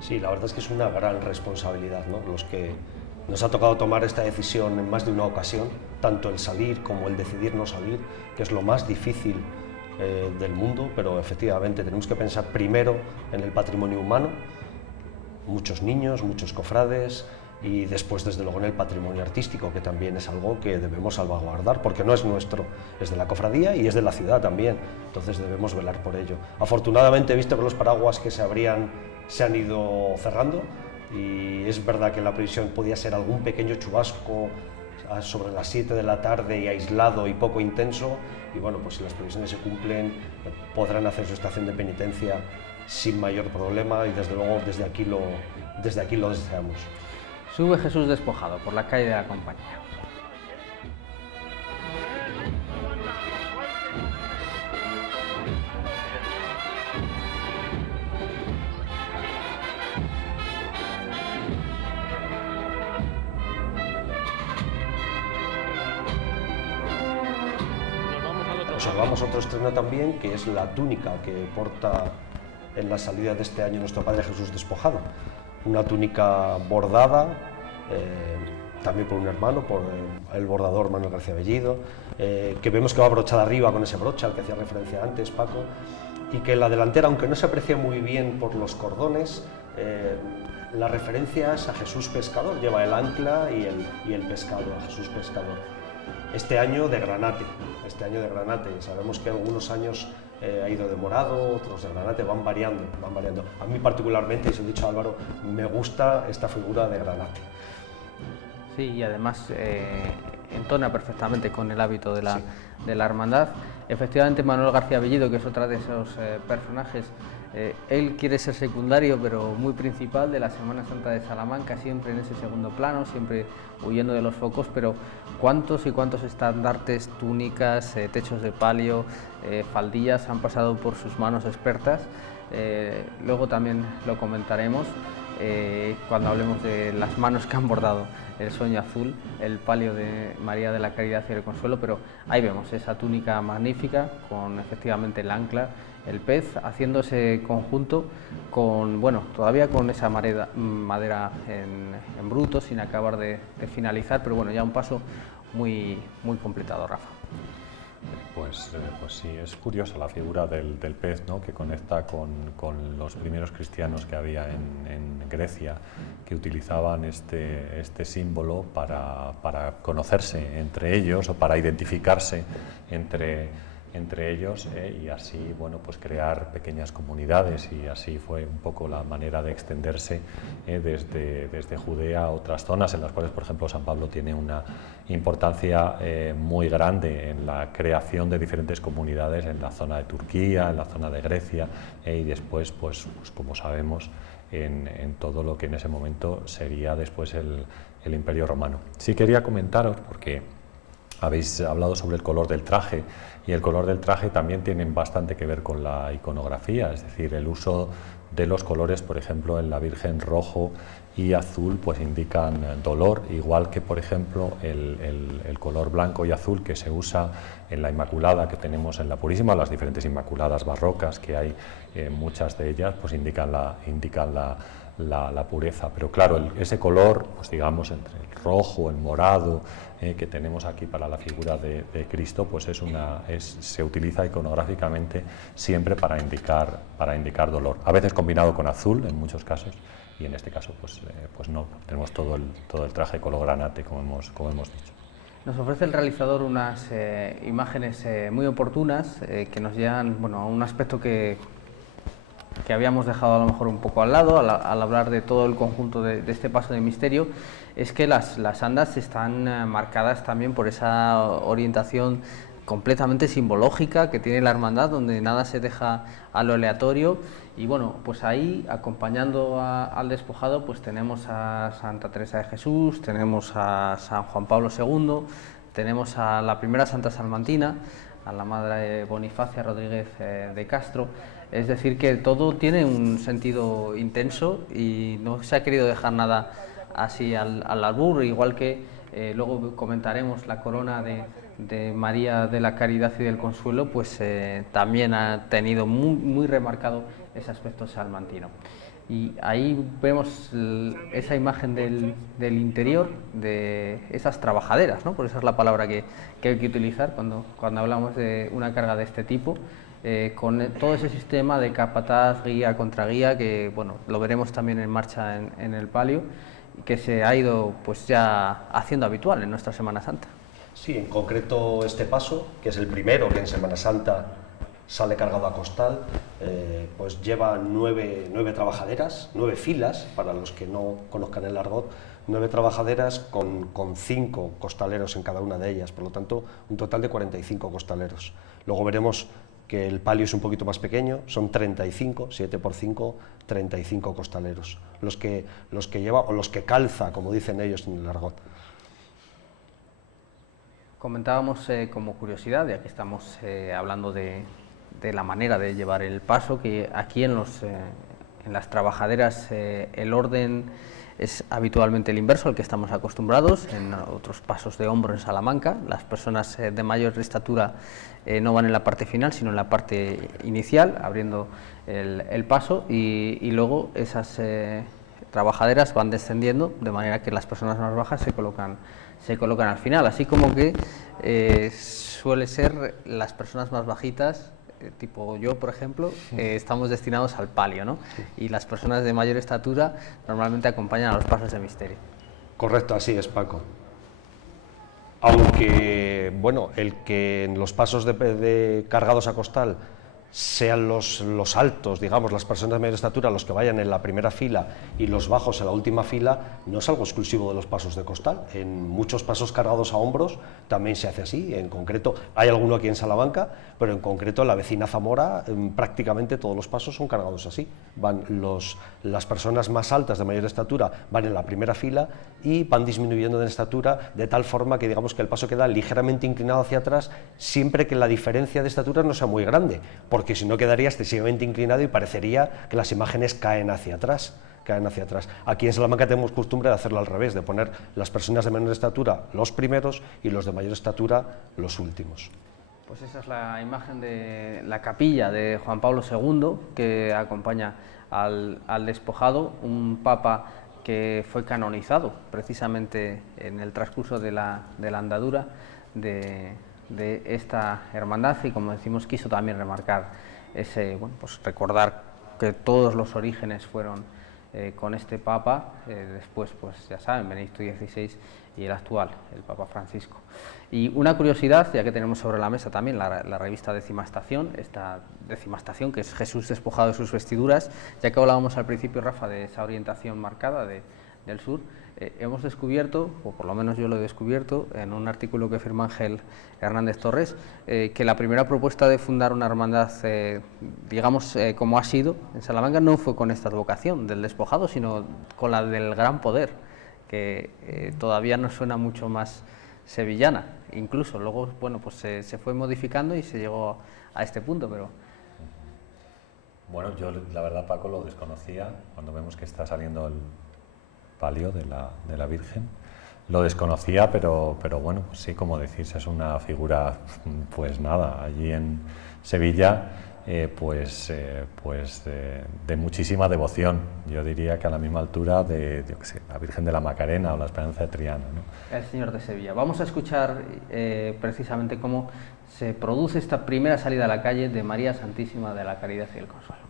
Sí, la verdad es que es una gran responsabilidad, ¿no? Los que nos ha tocado tomar esta decisión en más de una ocasión, tanto el salir como el decidir no salir, que es lo más difícil del mundo, pero efectivamente tenemos que pensar primero en el patrimonio humano, muchos niños, muchos cofrades, y después, desde luego, en el patrimonio artístico, que también es algo que debemos salvaguardar, porque no es nuestro, es de la cofradía y es de la ciudad también, entonces debemos velar por ello. Afortunadamente he visto que los paraguas que se han ido cerrando, y es verdad que la previsión podía ser algún pequeño chubasco sobre las 7 de la tarde y aislado y poco intenso, y bueno, pues si las previsiones se cumplen, podrán hacer su estación de penitencia sin mayor problema, y desde luego desde aquí lo deseamos. Sube Jesús despojado por la calle de la Compañía. Observamos otro estreno también, que es la túnica que porta en la salida de este año nuestro Padre Jesús despojado. Una túnica bordada, también por un hermano, por el bordador Manuel García Bellido, que vemos que va brochada arriba con ese broche al que hacía referencia antes Paco, y que en la delantera, aunque no se aprecia muy bien por los cordones, la referencia es a Jesús Pescador, lleva el ancla y el pescado, a Jesús Pescador. Este año de granate, sabemos que algunos años ha ido de morado, otros de granate, van variando. A mí particularmente, y se lo he dicho a Álvaro, me gusta esta figura de granate. Sí, y además entona perfectamente con el hábito de la hermandad. Efectivamente, Manuel García Bellido, que es otra de esos personajes, él quiere ser secundario, pero muy principal de la Semana Santa de Salamanca, siempre en ese segundo plano, siempre huyendo de los focos, pero cuántos y cuántos estandartes, túnicas, techos de palio, faldillas han pasado por sus manos expertas. Luego también lo comentaremos cuando hablemos de las manos que han bordado el sueño azul, el palio de María de la Caridad y el Consuelo, pero ahí vemos esa túnica magnífica con efectivamente el ancla, el pez, haciendo ese conjunto con, bueno, todavía con esa madera en bruto, sin acabar de finalizar, pero bueno, ya un paso muy completado, Rafa. Pues sí, es curiosa la figura del pez, ¿no? Que conecta con los primeros cristianos que había en Grecia, que utilizaban este símbolo para conocerse entre ellos o para identificarse entre ellos, y así, bueno, pues crear pequeñas comunidades, y así fue un poco la manera de extenderse desde Judea a otras zonas en las cuales, por ejemplo, San Pablo tiene una importancia muy grande en la creación de diferentes comunidades en la zona de Turquía, en la zona de Grecia, y después, pues como sabemos, en todo lo que en ese momento sería después el Imperio Romano. Sí quería comentaros, porque habéis hablado sobre el color del traje, y el color del traje también tiene bastante que ver con la iconografía, es decir, el uso de los colores, por ejemplo, en la Virgen rojo y azul pues indican dolor, igual que por ejemplo el color blanco y azul que se usa en la Inmaculada que tenemos en la Purísima, las diferentes Inmaculadas barrocas que hay, muchas de ellas pues indican la pureza, pero claro, ese color, pues digamos entre el rojo, el morado que tenemos aquí para la figura de Cristo, pues se utiliza iconográficamente siempre para indicar dolor, a veces combinado con azul en muchos casos, y en este caso pues no, tenemos todo el traje color granate como hemos dicho. Nos ofrece el realizador unas imágenes muy oportunas que nos llevan a un aspecto que habíamos dejado a lo mejor un poco al lado al hablar de todo el conjunto de este paso de misterio, es que las andas están marcadas también por esa orientación completamente simbológica que tiene la hermandad, donde nada se deja a lo aleatorio. Y bueno, pues ahí, acompañando al despojado, pues tenemos a Santa Teresa de Jesús, tenemos a San Juan Pablo II, tenemos a la primera Santa Salmantina, a la Madre Bonifacia Rodríguez de Castro. Es decir, que todo tiene un sentido intenso y no se ha querido dejar nada así al albur, igual que luego comentaremos la corona de María de la Caridad y del Consuelo, pues también ha tenido muy remarcado ese aspecto salmantino. Y ahí vemos esa imagen del interior de esas trabajaderas, ¿no? Por esa es la palabra que hay que utilizar cuando hablamos de una carga de este tipo, con todo ese sistema de capataz, guía, contraguía, que bueno, lo veremos también en marcha en el palio, que se ha ido pues ya haciendo habitual en nuestra Semana Santa. Sí, en concreto este paso, que es el primero que en Semana Santa sale cargado a costal, pues lleva nueve trabajaderas, 9 filas, para los que no conozcan el argot, 9 trabajaderas con 5 costaleros en cada una de ellas, por lo tanto un total de 45 costaleros. Luego veremos que el palio es un poquito más pequeño, son 35, 7 por 5, 35 costaleros, los que lleva, o los que calza, como dicen ellos en el argot. Comentábamos como curiosidad, ya que estamos hablando de la manera de llevar el paso, que aquí en las trabajaderas el orden es habitualmente el inverso al que estamos acostumbrados. En otros pasos de hombro en Salamanca, las personas de mayor estatura no van en la parte final, sino en la parte inicial, abriendo el paso, y luego esas trabajaderas van descendiendo, de manera que las personas más bajas se colocan al final, así como que suele ser las personas más bajitas, tipo yo, por ejemplo, estamos destinados al palio, ¿no? Y las personas de mayor estatura normalmente acompañan a los pasos de misterio. Correcto, así es, Paco. Aunque, bueno, el que en los pasos de cargados a costal sean los altos, digamos, las personas de mayor estatura, los que vayan en la primera fila y los bajos en la última fila, no es algo exclusivo de los pasos de costal. En muchos pasos cargados a hombros también se hace así. En concreto, hay alguno aquí en Salamanca, pero en concreto en la vecina Zamora prácticamente todos los pasos son cargados así. Van las personas más altas de mayor estatura van en la primera fila y van disminuyendo de estatura de tal forma que digamos que el paso queda ligeramente inclinado hacia atrás, siempre que la diferencia de estatura no sea muy grande, porque si no quedaría excesivamente inclinado y parecería que las imágenes caen hacia atrás. Aquí en Salamanca tenemos costumbre de hacerlo al revés, de poner las personas de menor estatura los primeros y los de mayor estatura los últimos. Pues esa es la imagen de la capilla de Juan Pablo II, que acompaña al despojado, un papa que fue canonizado precisamente en el transcurso de la andadura de esta hermandad, y como decimos quiso también remarcar pues recordar que todos los orígenes fueron con este Papa, después pues ya saben, Benedicto XVI y el actual, el Papa Francisco. Y una curiosidad, ya que tenemos sobre la mesa también la revista Décima Estación, esta Décima Estación que es Jesús despojado de sus vestiduras, ya que hablábamos al principio, Rafa, de esa orientación marcada del sur, hemos descubierto, o por lo menos yo lo he descubierto, en un artículo que firma Ángel Hernández Torres, que la primera propuesta de fundar una hermandad, digamos, como ha sido en Salamanca, no fue con esta advocación del despojado, sino con la del gran poder, que todavía nos suena mucho más sevillana. Incluso luego, bueno, pues se fue modificando y se llegó a este punto, pero... Bueno, yo la verdad, Paco, lo desconocía. Cuando vemos que está saliendo palio de la Virgen. Lo desconocía, pero bueno, sí, como decís, es una figura, pues nada, allí en Sevilla, de muchísima devoción. Yo diría que a la misma altura de, yo qué sé, la Virgen de la Macarena o la Esperanza de Triana, ¿no? El Señor de Sevilla. Vamos a escuchar precisamente cómo se produce esta primera salida a la calle de María Santísima de la Caridad y el Consuelo.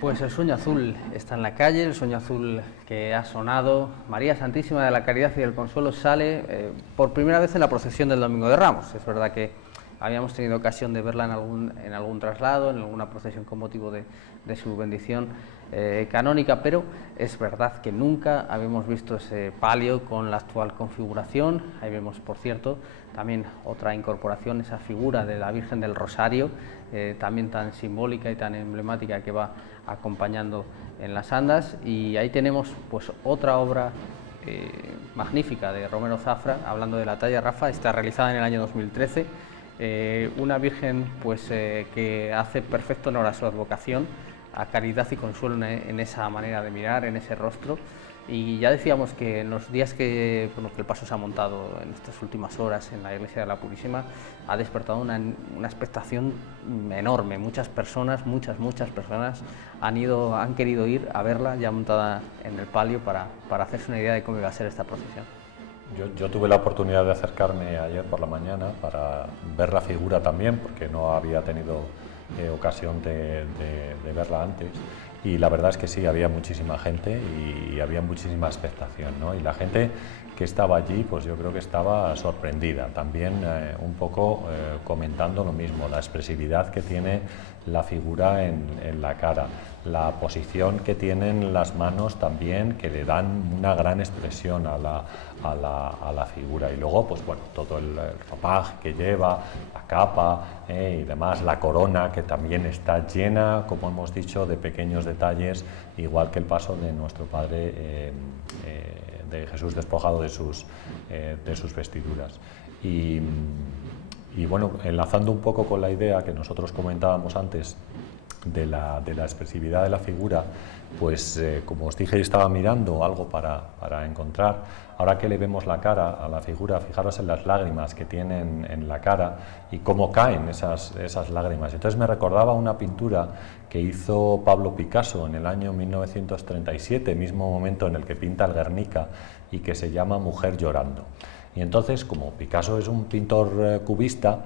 Pues el sueño azul está en la calle, el sueño azul que ha sonado. María Santísima de la Caridad y del Consuelo sale por primera vez en la procesión del Domingo de Ramos. Es verdad que habíamos tenido ocasión de verla en algún traslado, en alguna procesión con motivo de su bendición canónica, pero es verdad que nunca habíamos visto ese palio con la actual configuración. Ahí vemos, por cierto, también otra incorporación, esa figura de la Virgen del Rosario, también tan simbólica y tan emblemática, que va acompañando en las andas. Y ahí tenemos pues otra obra magnífica de Romero Zafra, hablando de la talla Rafa. Está realizada en el año 2013, una Virgen pues que hace perfecto honor a su advocación, a caridad y consuelo en esa manera de mirar, en ese rostro. Y ya decíamos que en los días que el paso se ha montado en estas últimas horas en la iglesia de la Purísima ha despertado una expectación enorme. Muchas personas han querido ir a verla ya montada en el palio para hacerse una idea de cómo iba a ser esta procesión. Yo tuve la oportunidad de acercarme ayer por la mañana para ver la figura también, porque no había tenido ocasión de verla antes. Y la verdad es que sí, había muchísima gente y había muchísima expectación, ¿no? Y la gente que estaba allí, pues yo creo que estaba sorprendida, también un poco comentando lo mismo, la expresividad que tiene la figura en la cara, la posición que tienen las manos también, que le dan una gran expresión a la figura. Y luego, pues bueno, todo el ropaje que lleva, la capa y demás, la corona, que también está llena, como hemos dicho, de pequeños detalles, igual que el paso de nuestro Padre, de Jesús despojado de sus vestiduras. Y bueno, enlazando un poco con la idea que nosotros comentábamos antes de la expresividad de la figura, pues como os dije, estaba mirando algo para encontrar. Ahora que le vemos la cara a la figura, fijaros en las lágrimas que tienen en la cara y cómo caen esas lágrimas. Entonces me recordaba una pintura que hizo Pablo Picasso en el año 1937, mismo momento en el que pinta el Guernica, y que se llama Mujer llorando. Y entonces, como Picasso es un pintor cubista,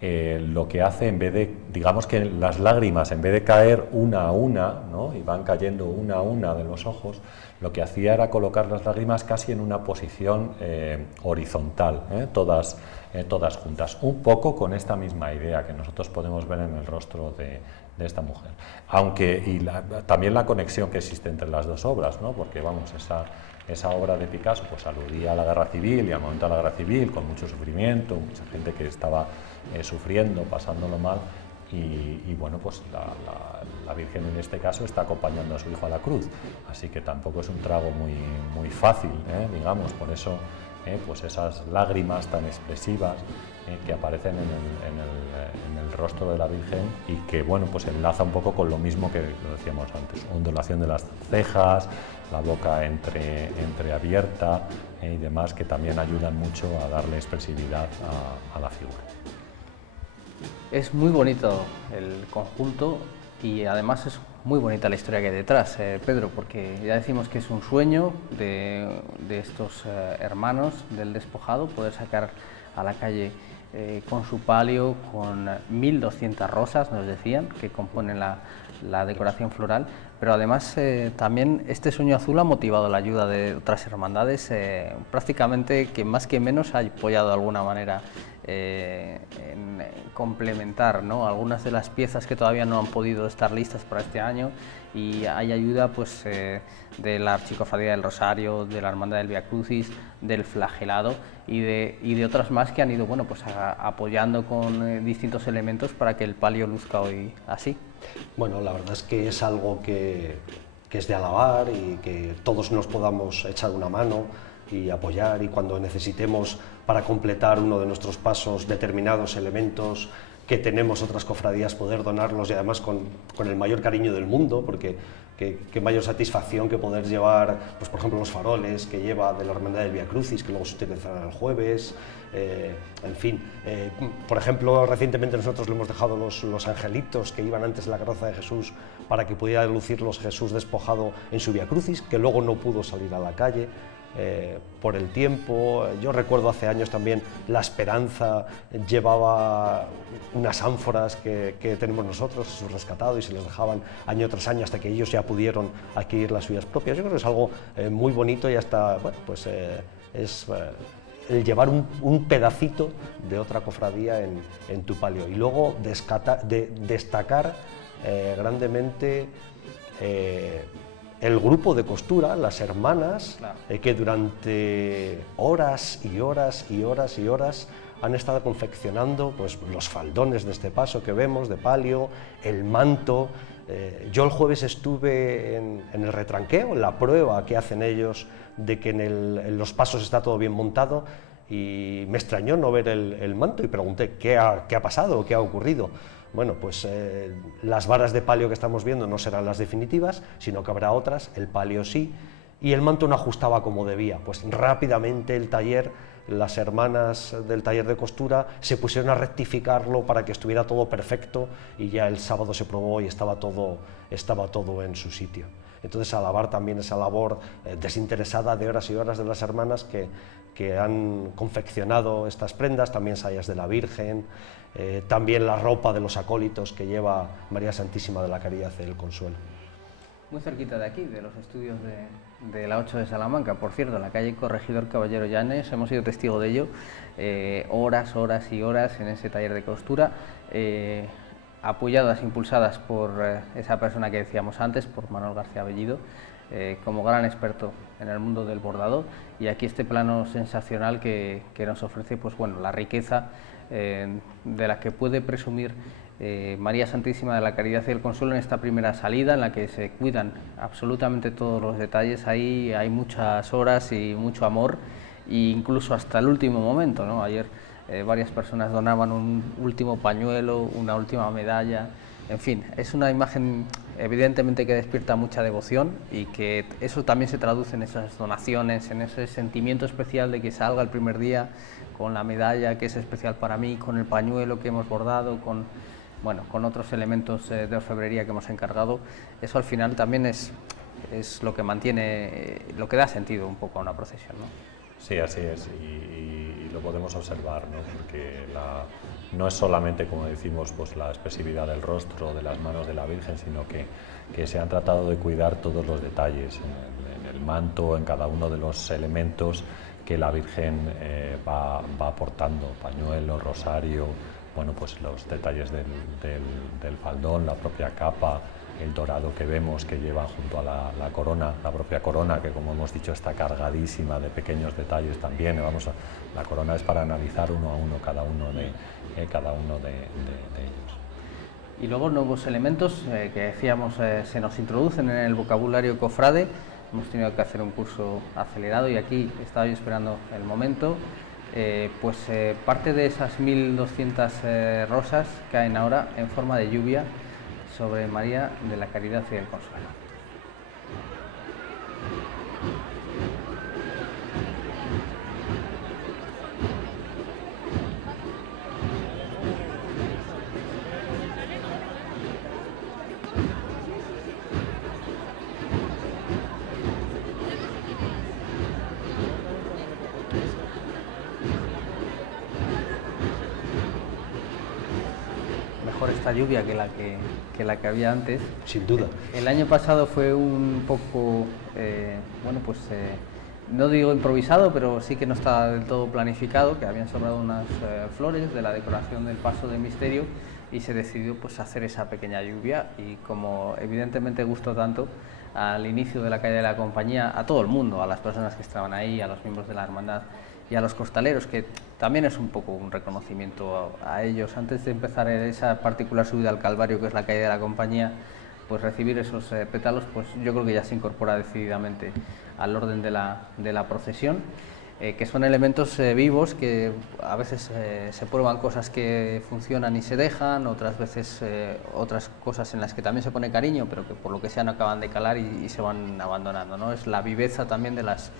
lo que hace, en vez de, digamos que las lágrimas, en vez de caer una a una, ¿no?, y van cayendo una a una de los ojos, lo que hacía era colocar las lágrimas casi en una posición horizontal, todas juntas, un poco con esta misma idea que nosotros podemos ver en el rostro de esta mujer. Aunque, también la conexión que existe entre las dos obras, ¿no?, porque vamos, esa obra de Picasso pues aludía a la guerra civil y al momento de la guerra civil, con mucho sufrimiento, mucha gente que estaba sufriendo, pasándolo mal, y bueno, pues la Virgen en este caso está acompañando a su hijo a la cruz, así que tampoco es un trago muy fácil, digamos, por eso pues esas lágrimas tan expresivas que aparecen en el rostro de la Virgen, y que bueno, pues enlaza un poco con lo mismo que lo decíamos antes, ondulación de las cejas, la boca entreabierta y demás, que también ayudan mucho a darle expresividad a la figura. Es muy bonito el conjunto y además es muy bonita la historia que hay detrás, Pedro, porque ya decimos que es un sueño de estos hermanos del despojado poder sacar a la calle con su palio, con 1.200 rosas, nos decían, que componen la decoración floral, pero además también este sueño azul ha motivado la ayuda de otras hermandades, prácticamente que más que menos ha apoyado de alguna manera en complementar, ¿no?, algunas de las piezas que todavía no han podido estar listas para este año, y hay ayuda pues de la Archicofradía del Rosario, de la Hermandad del Vía Crucis, del Flagelado y de otras más que han ido, bueno, pues apoyando con distintos elementos para que el palio luzca hoy así. Bueno, la verdad es que es algo que es de alabar y que todos nos podamos echar una mano y apoyar, y cuando necesitemos para completar uno de nuestros pasos determinados elementos que tenemos otras cofradías, poder donarlos, y además con el mayor cariño del mundo, porque qué mayor satisfacción que poder llevar, pues por ejemplo, los faroles que lleva de la Hermandad del Vía Crucis, que luego se utilizarán el jueves, en fin. Por ejemplo, recientemente nosotros le hemos dejado los angelitos que iban antes en la carroza de Jesús para que pudiera lucirlos Jesús despojado en su Vía Crucis, que luego no pudo salir a la calle por el tiempo. Yo recuerdo hace años también La Esperanza llevaba unas ánforas que tenemos nosotros, Jesús rescatado, y se les dejaban año tras año hasta que ellos ya pudieron adquirir las suyas propias. Yo creo que es algo muy bonito, y hasta, bueno, pues es el llevar un pedacito de otra cofradía en tu palio, y luego destacar grandemente el grupo de costura, las hermanas, claro, que durante horas y horas y horas y horas han estado confeccionando pues los faldones de este paso que vemos de palio, el manto. Yo el jueves estuve en el retranqueo, en la prueba que hacen ellos de que en los pasos está todo bien montado, y me extrañó no ver el manto, y pregunté qué ha pasado, qué ha ocurrido. Bueno, pues las varas de palio que estamos viendo no serán las definitivas, sino que habrá otras, el palio sí, y el manto no ajustaba como debía. Pues rápidamente el taller, las hermanas del taller de costura se pusieron a rectificarlo para que estuviera todo perfecto, y ya el sábado se probó y estaba todo en su sitio. Entonces, alabar también esa labor desinteresada de horas y horas de las hermanas que han confeccionado estas prendas, también sayas de la Virgen, también la ropa de los acólitos que lleva María Santísima de la Caridad y del Consuelo. Muy cerquita de aquí, de los estudios de la 8 de Salamanca, por cierto, en la calle Corregidor Caballero Llanes, hemos sido testigo de ello, horas y horas en ese taller de costura, apoyadas, impulsadas por esa persona que decíamos antes, por Manuel García Bellido, como gran experto en el mundo del bordado, y aquí este plano sensacional que nos ofrece, pues bueno, la riqueza de la que puede presumir María Santísima de la Caridad y del Consuelo en esta primera salida, en la que se cuidan absolutamente todos los detalles. Ahí hay muchas horas y mucho amor, e incluso hasta el último momento, ¿no? Ayer varias personas donaban un último pañuelo, una última medalla. En fin, es una imagen evidentemente que despierta mucha devoción, y que eso también se traduce en esas donaciones, en ese sentimiento especial de que salga el primer día con la medalla que es especial para mí, con el pañuelo que hemos bordado, con otros elementos de orfebrería que hemos encargado. Eso al final también es lo que mantiene, lo que da sentido un poco a una procesión, ¿no? Sí, así es, y lo podemos observar, ¿no? Porque no es solamente, como decimos, pues la expresividad del rostro, de las manos de la Virgen, sino que se han tratado de cuidar todos los detalles en el manto, en cada uno de los elementos que la Virgen va aportando, pañuelo, rosario, bueno, pues los detalles del faldón, la propia capa, el dorado que vemos que lleva junto a la corona, la propia corona, que como hemos dicho está cargadísima de pequeños detalles también. La corona es para analizar uno a uno cada uno de ellos. Y luego nuevos elementos que decíamos se nos introducen en el vocabulario cofrade. Hemos tenido que hacer un curso acelerado y aquí estaba yo esperando el momento. Parte de esas 1200 rosas caen ahora en forma de lluvia sobre María de la Caridad y del Consuelo. Mejor esta lluvia que la que había antes. Sin duda. El año pasado fue un poco, no digo improvisado, pero sí que no estaba del todo planificado, que habían sobrado unas flores de la decoración del paso de misterio, y se decidió pues hacer esa pequeña lluvia, y como evidentemente gustó tanto al inicio de la calle de la Compañía a todo el mundo, a las personas que estaban ahí, a los miembros de la hermandad y a los costaleros, que también es un poco un reconocimiento a ellos. Antes de empezar esa particular subida al Calvario, que es la calle de la Compañía, pues recibir esos pétalos, pues yo creo que ya se incorpora decididamente al orden de la procesión, que son elementos vivos, que a veces se prueban cosas que funcionan y se dejan, otras veces otras cosas en las que también se pone cariño, pero que por lo que sea no acaban de calar y se van abandonando, ¿no? Es la viveza también de las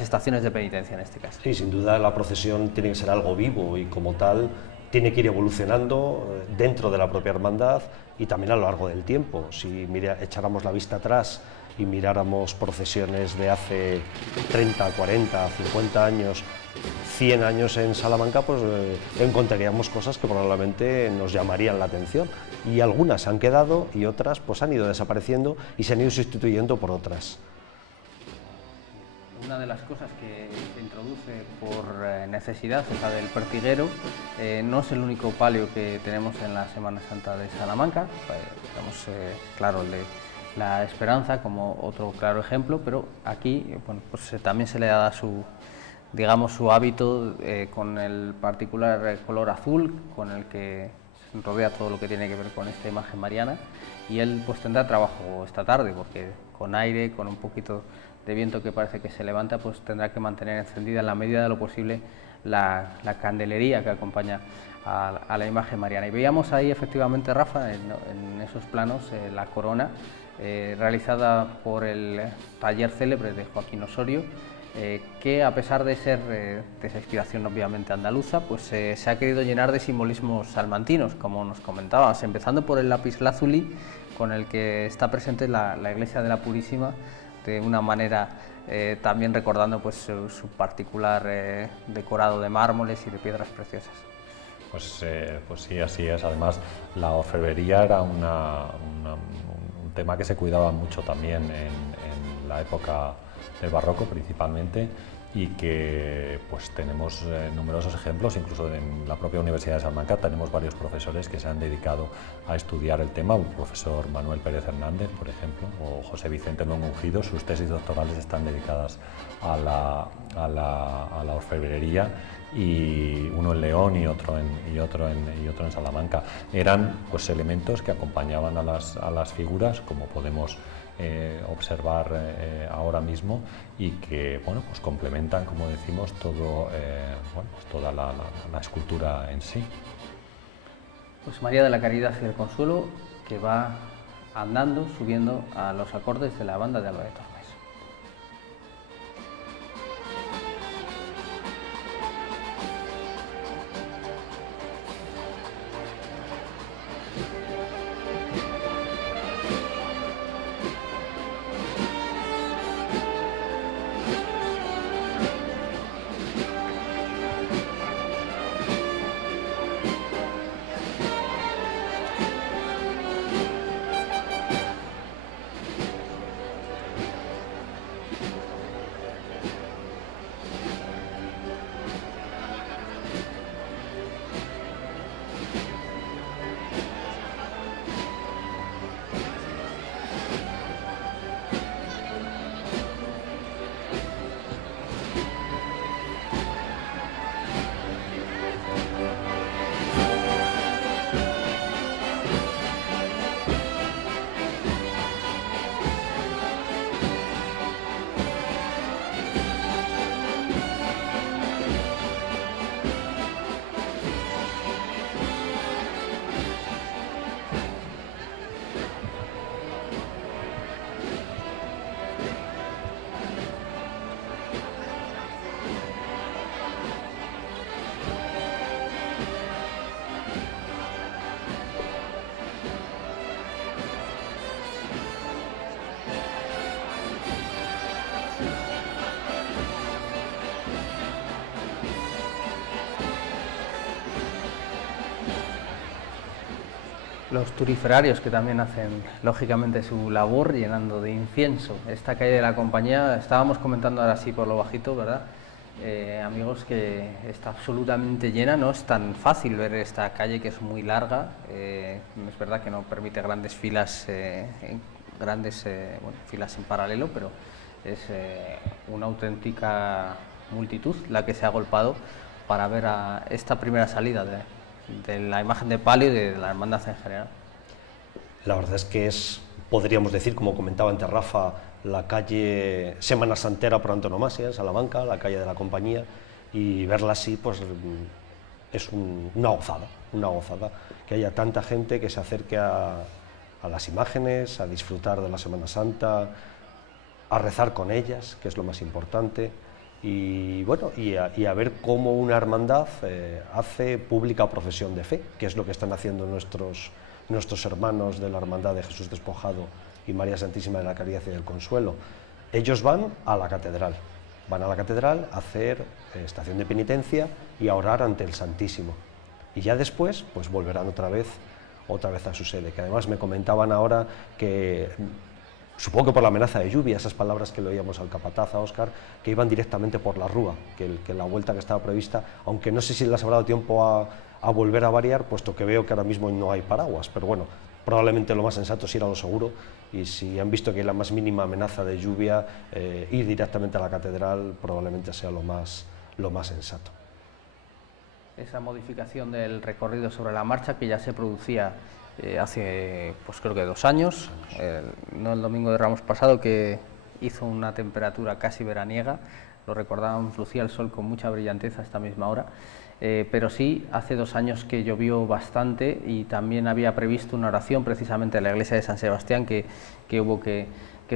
estaciones de penitencia en este caso. Sí, sin duda la procesión tiene que ser algo vivo, y como tal tiene que ir evolucionando dentro de la propia hermandad y también a lo largo del tiempo. Si echáramos la vista atrás y miráramos procesiones de hace 30, 40, 50 años, 100 años en Salamanca, pues encontraríamos cosas que probablemente nos llamarían la atención, y algunas han quedado y otras pues han ido desapareciendo y se han ido sustituyendo por otras. Una de las cosas que se introduce por necesidad es la del pertiguero. No es el único palio que tenemos en la Semana Santa de Salamanca. Tenemos, claro, el de la Esperanza como otro claro ejemplo, pero aquí bueno, pues también se le da su hábito con el particular color azul con el que se rodea todo lo que tiene que ver con esta imagen mariana, y él pues tendrá trabajo esta tarde, porque con aire, con un poquito de viento que parece que se levanta, pues tendrá que mantener encendida en la medida de lo posible la candelería que acompaña a la imagen mariana. Y veíamos ahí efectivamente, Rafa, en esos planos, la corona realizada por el taller célebre de Joaquín Osorio, que a pesar de ser de esa inspiración obviamente andaluza, pues se ha querido llenar de simbolismos salmantinos, como nos comentabas, empezando por el lapislázuli, con el que está presente la iglesia de la Purísima, de una manera también recordando pues su particular decorado de mármoles y de piedras preciosas. Pues sí, así es. Además, la orfebrería era un tema que se cuidaba mucho también en la época del barroco principalmente, y que pues tenemos numerosos ejemplos, incluso en la propia Universidad de Salamanca tenemos varios profesores que se han dedicado a estudiar el tema, un profesor Manuel Pérez Hernández, por ejemplo, o José Vicente Luengo Ungido. Sus tesis doctorales están dedicadas a la orfebrería, y uno en León y otro en Salamanca. Eran pues elementos que acompañaban a las figuras, como podemos observar ahora mismo, y que bueno, pues complementan, como decimos, todo, pues toda la escultura en sí. Pues María de la Caridad y del Consuelo, que va andando, subiendo a los acordes de la banda de Alba de Tormes. Los turiferarios, que también hacen lógicamente su labor llenando de incienso esta calle de la Compañía. Estábamos comentando ahora sí por lo bajito, ¿verdad? Amigos, que está absolutamente llena. No es tan fácil ver esta calle, que es muy larga. Es verdad que no permite grandes filas, filas en paralelo, pero es una auténtica multitud la que se ha agolpado para ver a esta primera salida de la imagen de palio y de la hermandad en general. La verdad es que es, podríamos decir, como comentaba antes Rafa, la calle Semana Santera por antonomasia en Salamanca, la calle de la Compañía, y verla así pues es una gozada, que haya tanta gente que se acerque a las imágenes, a disfrutar de la Semana Santa, a rezar con ellas, que es lo más importante. Y bueno, y a ver cómo una hermandad hace pública profesión de fe, que es lo que están haciendo nuestros hermanos de la Hermandad de Jesús Despojado y María Santísima de la Caridad y del Consuelo. Ellos van a la catedral a hacer estación de penitencia y a orar ante el Santísimo, y ya después pues volverán otra vez a su sede, que además me comentaban ahora que, supongo que por la amenaza de lluvia, esas palabras que le oíamos al capataz, a Óscar, que iban directamente por la Rúa, que la vuelta que estaba prevista, aunque no sé si les habrá dado tiempo a volver a variar, puesto que veo que ahora mismo no hay paraguas, pero bueno, probablemente lo más sensato es ir a lo seguro, y si han visto que hay la más mínima amenaza de lluvia, ir directamente a la catedral probablemente sea lo más sensato. Esa modificación del recorrido sobre la marcha, que ya se producía hace, pues creo que 2 años, no el domingo de Ramos pasado, que hizo una temperatura casi veraniega, lo recordábamos, lucía el sol con mucha brillantez a esta misma hora, pero sí, hace 2 años que llovió bastante y también había previsto una oración precisamente en la iglesia de San Sebastián que hubo que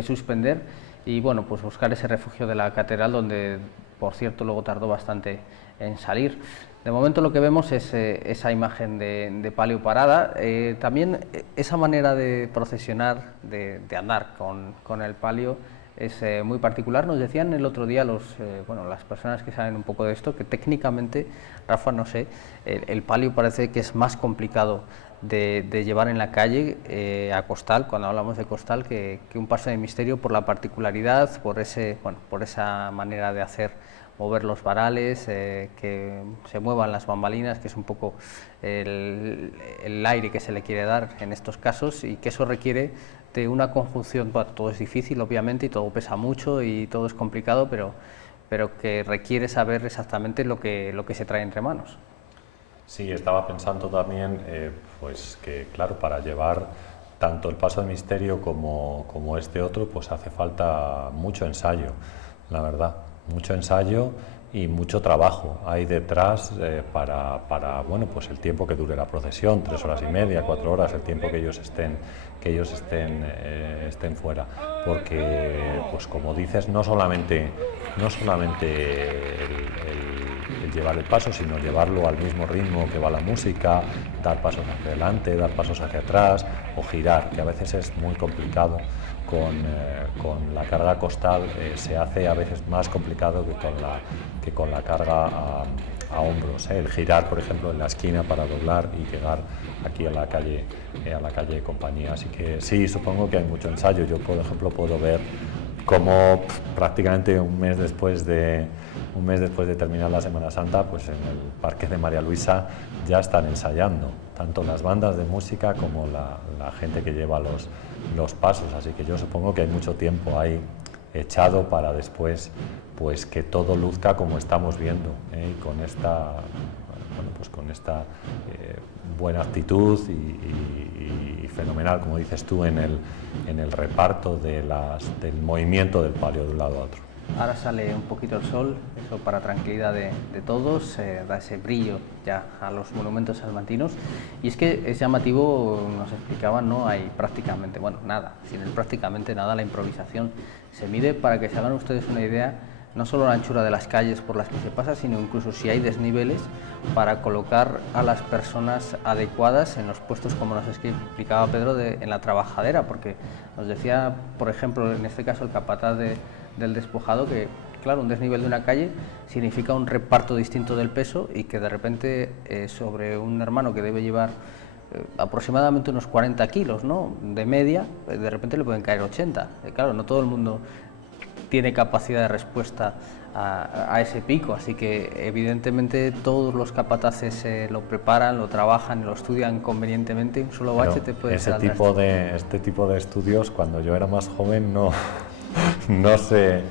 suspender, y bueno, pues buscar ese refugio de la catedral, donde por cierto luego tardó bastante en salir. De momento lo que vemos es esa imagen de palio parada, también esa manera de procesionar, de andar con el palio es muy particular. Nos decían el otro día las personas que saben un poco de esto, que técnicamente, Rafa, no sé, el palio parece que es más complicado de llevar en la calle a costal, cuando hablamos de costal, que un paso de misterio, por la particularidad, por esa manera de hacer, mover los varales, que se muevan las bambalinas, que es un poco el aire que se le quiere dar en estos casos, y que eso requiere de una conjunción. Bueno, todo es difícil obviamente y todo pesa mucho y todo es complicado, pero que requiere saber exactamente lo que se trae entre manos. Sí, estaba pensando también pues que claro, para llevar tanto el paso de misterio como este otro, pues hace falta mucho ensayo, la verdad. Mucho ensayo y mucho trabajo hay detrás para bueno, pues el tiempo que dure la procesión, 3 horas y media, 4 horas, el tiempo que ellos estén fuera, porque pues como dices, no solamente el llevar el paso, sino llevarlo al mismo ritmo que va la música, dar pasos hacia adelante, dar pasos hacia atrás o girar, que a veces es muy complicado. Con la carga costal se hace a veces más complicado que con la carga a hombros. El girar, por ejemplo, en la esquina para doblar y llegar aquí a la calle Compañía. Así que sí, supongo que hay mucho ensayo. Yo, por ejemplo, puedo ver cómo prácticamente un mes después de terminar la Semana Santa, pues en el Parque de María Luisa ya están ensayando, tanto las bandas de música como la gente que lleva los pasos, así que yo supongo que hay mucho tiempo ahí echado para después pues que todo luzca como estamos viendo, y con esta buena actitud y fenomenal, como dices tú, en el reparto del movimiento del palio de un lado a otro. Ahora sale un poquito el sol, eso para tranquilidad de todos, da ese brillo ya a los monumentos salmantinos, y es que es llamativo, nos explicaban, no hay prácticamente, bueno, nada, sin el prácticamente nada, la improvisación se mide, para que se hagan ustedes una idea, no solo la anchura de las calles por las que se pasa, sino incluso si hay desniveles, para colocar a las personas adecuadas en los puestos, como nos explicaba Pedro, en la trabajadera, porque nos decía, por ejemplo, en este caso el capataz del despojado, que claro, un desnivel de una calle significa un reparto distinto del peso, y que de repente sobre un hermano que debe llevar aproximadamente unos 40 kilos, ¿no?, de media, de repente le pueden caer 80. Claro, no todo el mundo tiene capacidad de respuesta a ese pico, así que evidentemente todos los capataces lo preparan, lo trabajan, lo estudian convenientemente. Un solo bache te puede este tipo de estudios, cuando yo era más joven, no se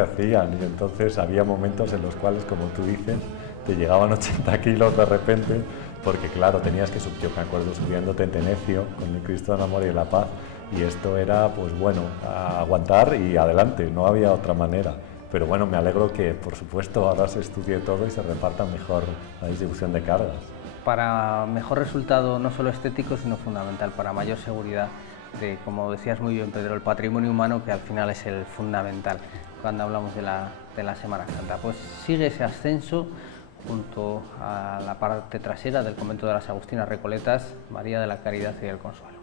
hacían, y entonces había momentos en los cuales, como tú dices, te llegaban 80 kilos de repente, porque claro, tenías que subir. Yo me acuerdo subiendo Tentenecio con el Cristo del Amor y de la Paz, y esto era, pues bueno, a aguantar y adelante, no había otra manera. Pero bueno, me alegro que, por supuesto, ahora se estudie todo y se reparta mejor la distribución de cargas. Para mejor resultado, no solo estético, sino fundamental, para mayor seguridad de, como decías muy bien, Pedro, el patrimonio humano, que al final es el fundamental cuando hablamos de la Semana Santa. Pues sigue ese ascenso junto a la parte trasera del convento de las Agustinas Recoletas, María de la Caridad y del Consuelo.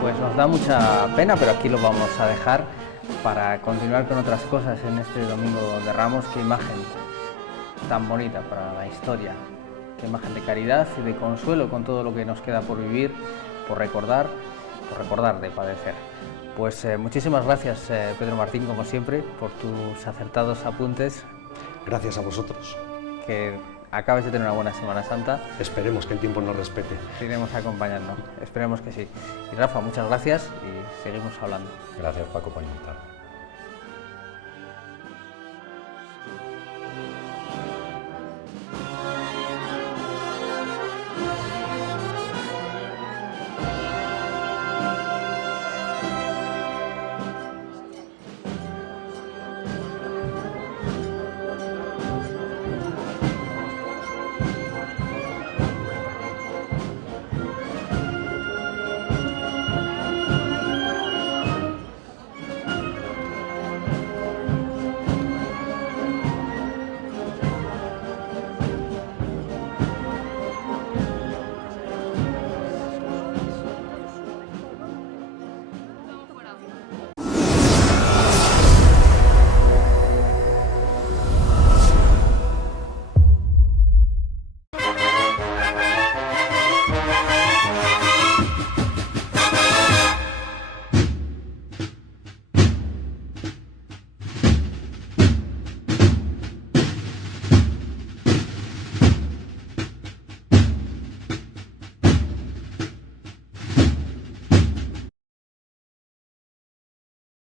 Pues nos da mucha pena, pero aquí lo vamos a dejar para continuar con otras cosas en este Domingo de Ramos. Qué imagen tan bonita para la historia, qué imagen de caridad y de consuelo con todo lo que nos queda por vivir, por recordar de padecer. Pues muchísimas gracias, Pedro Martín, como siempre, por tus acertados apuntes. Gracias a vosotros. Que acabes de tener una buena Semana Santa. Esperemos que el tiempo nos respete. Iremos acompañando, esperemos que sí. Y Rafa, muchas gracias y seguimos hablando. Gracias, Paco, por invitar.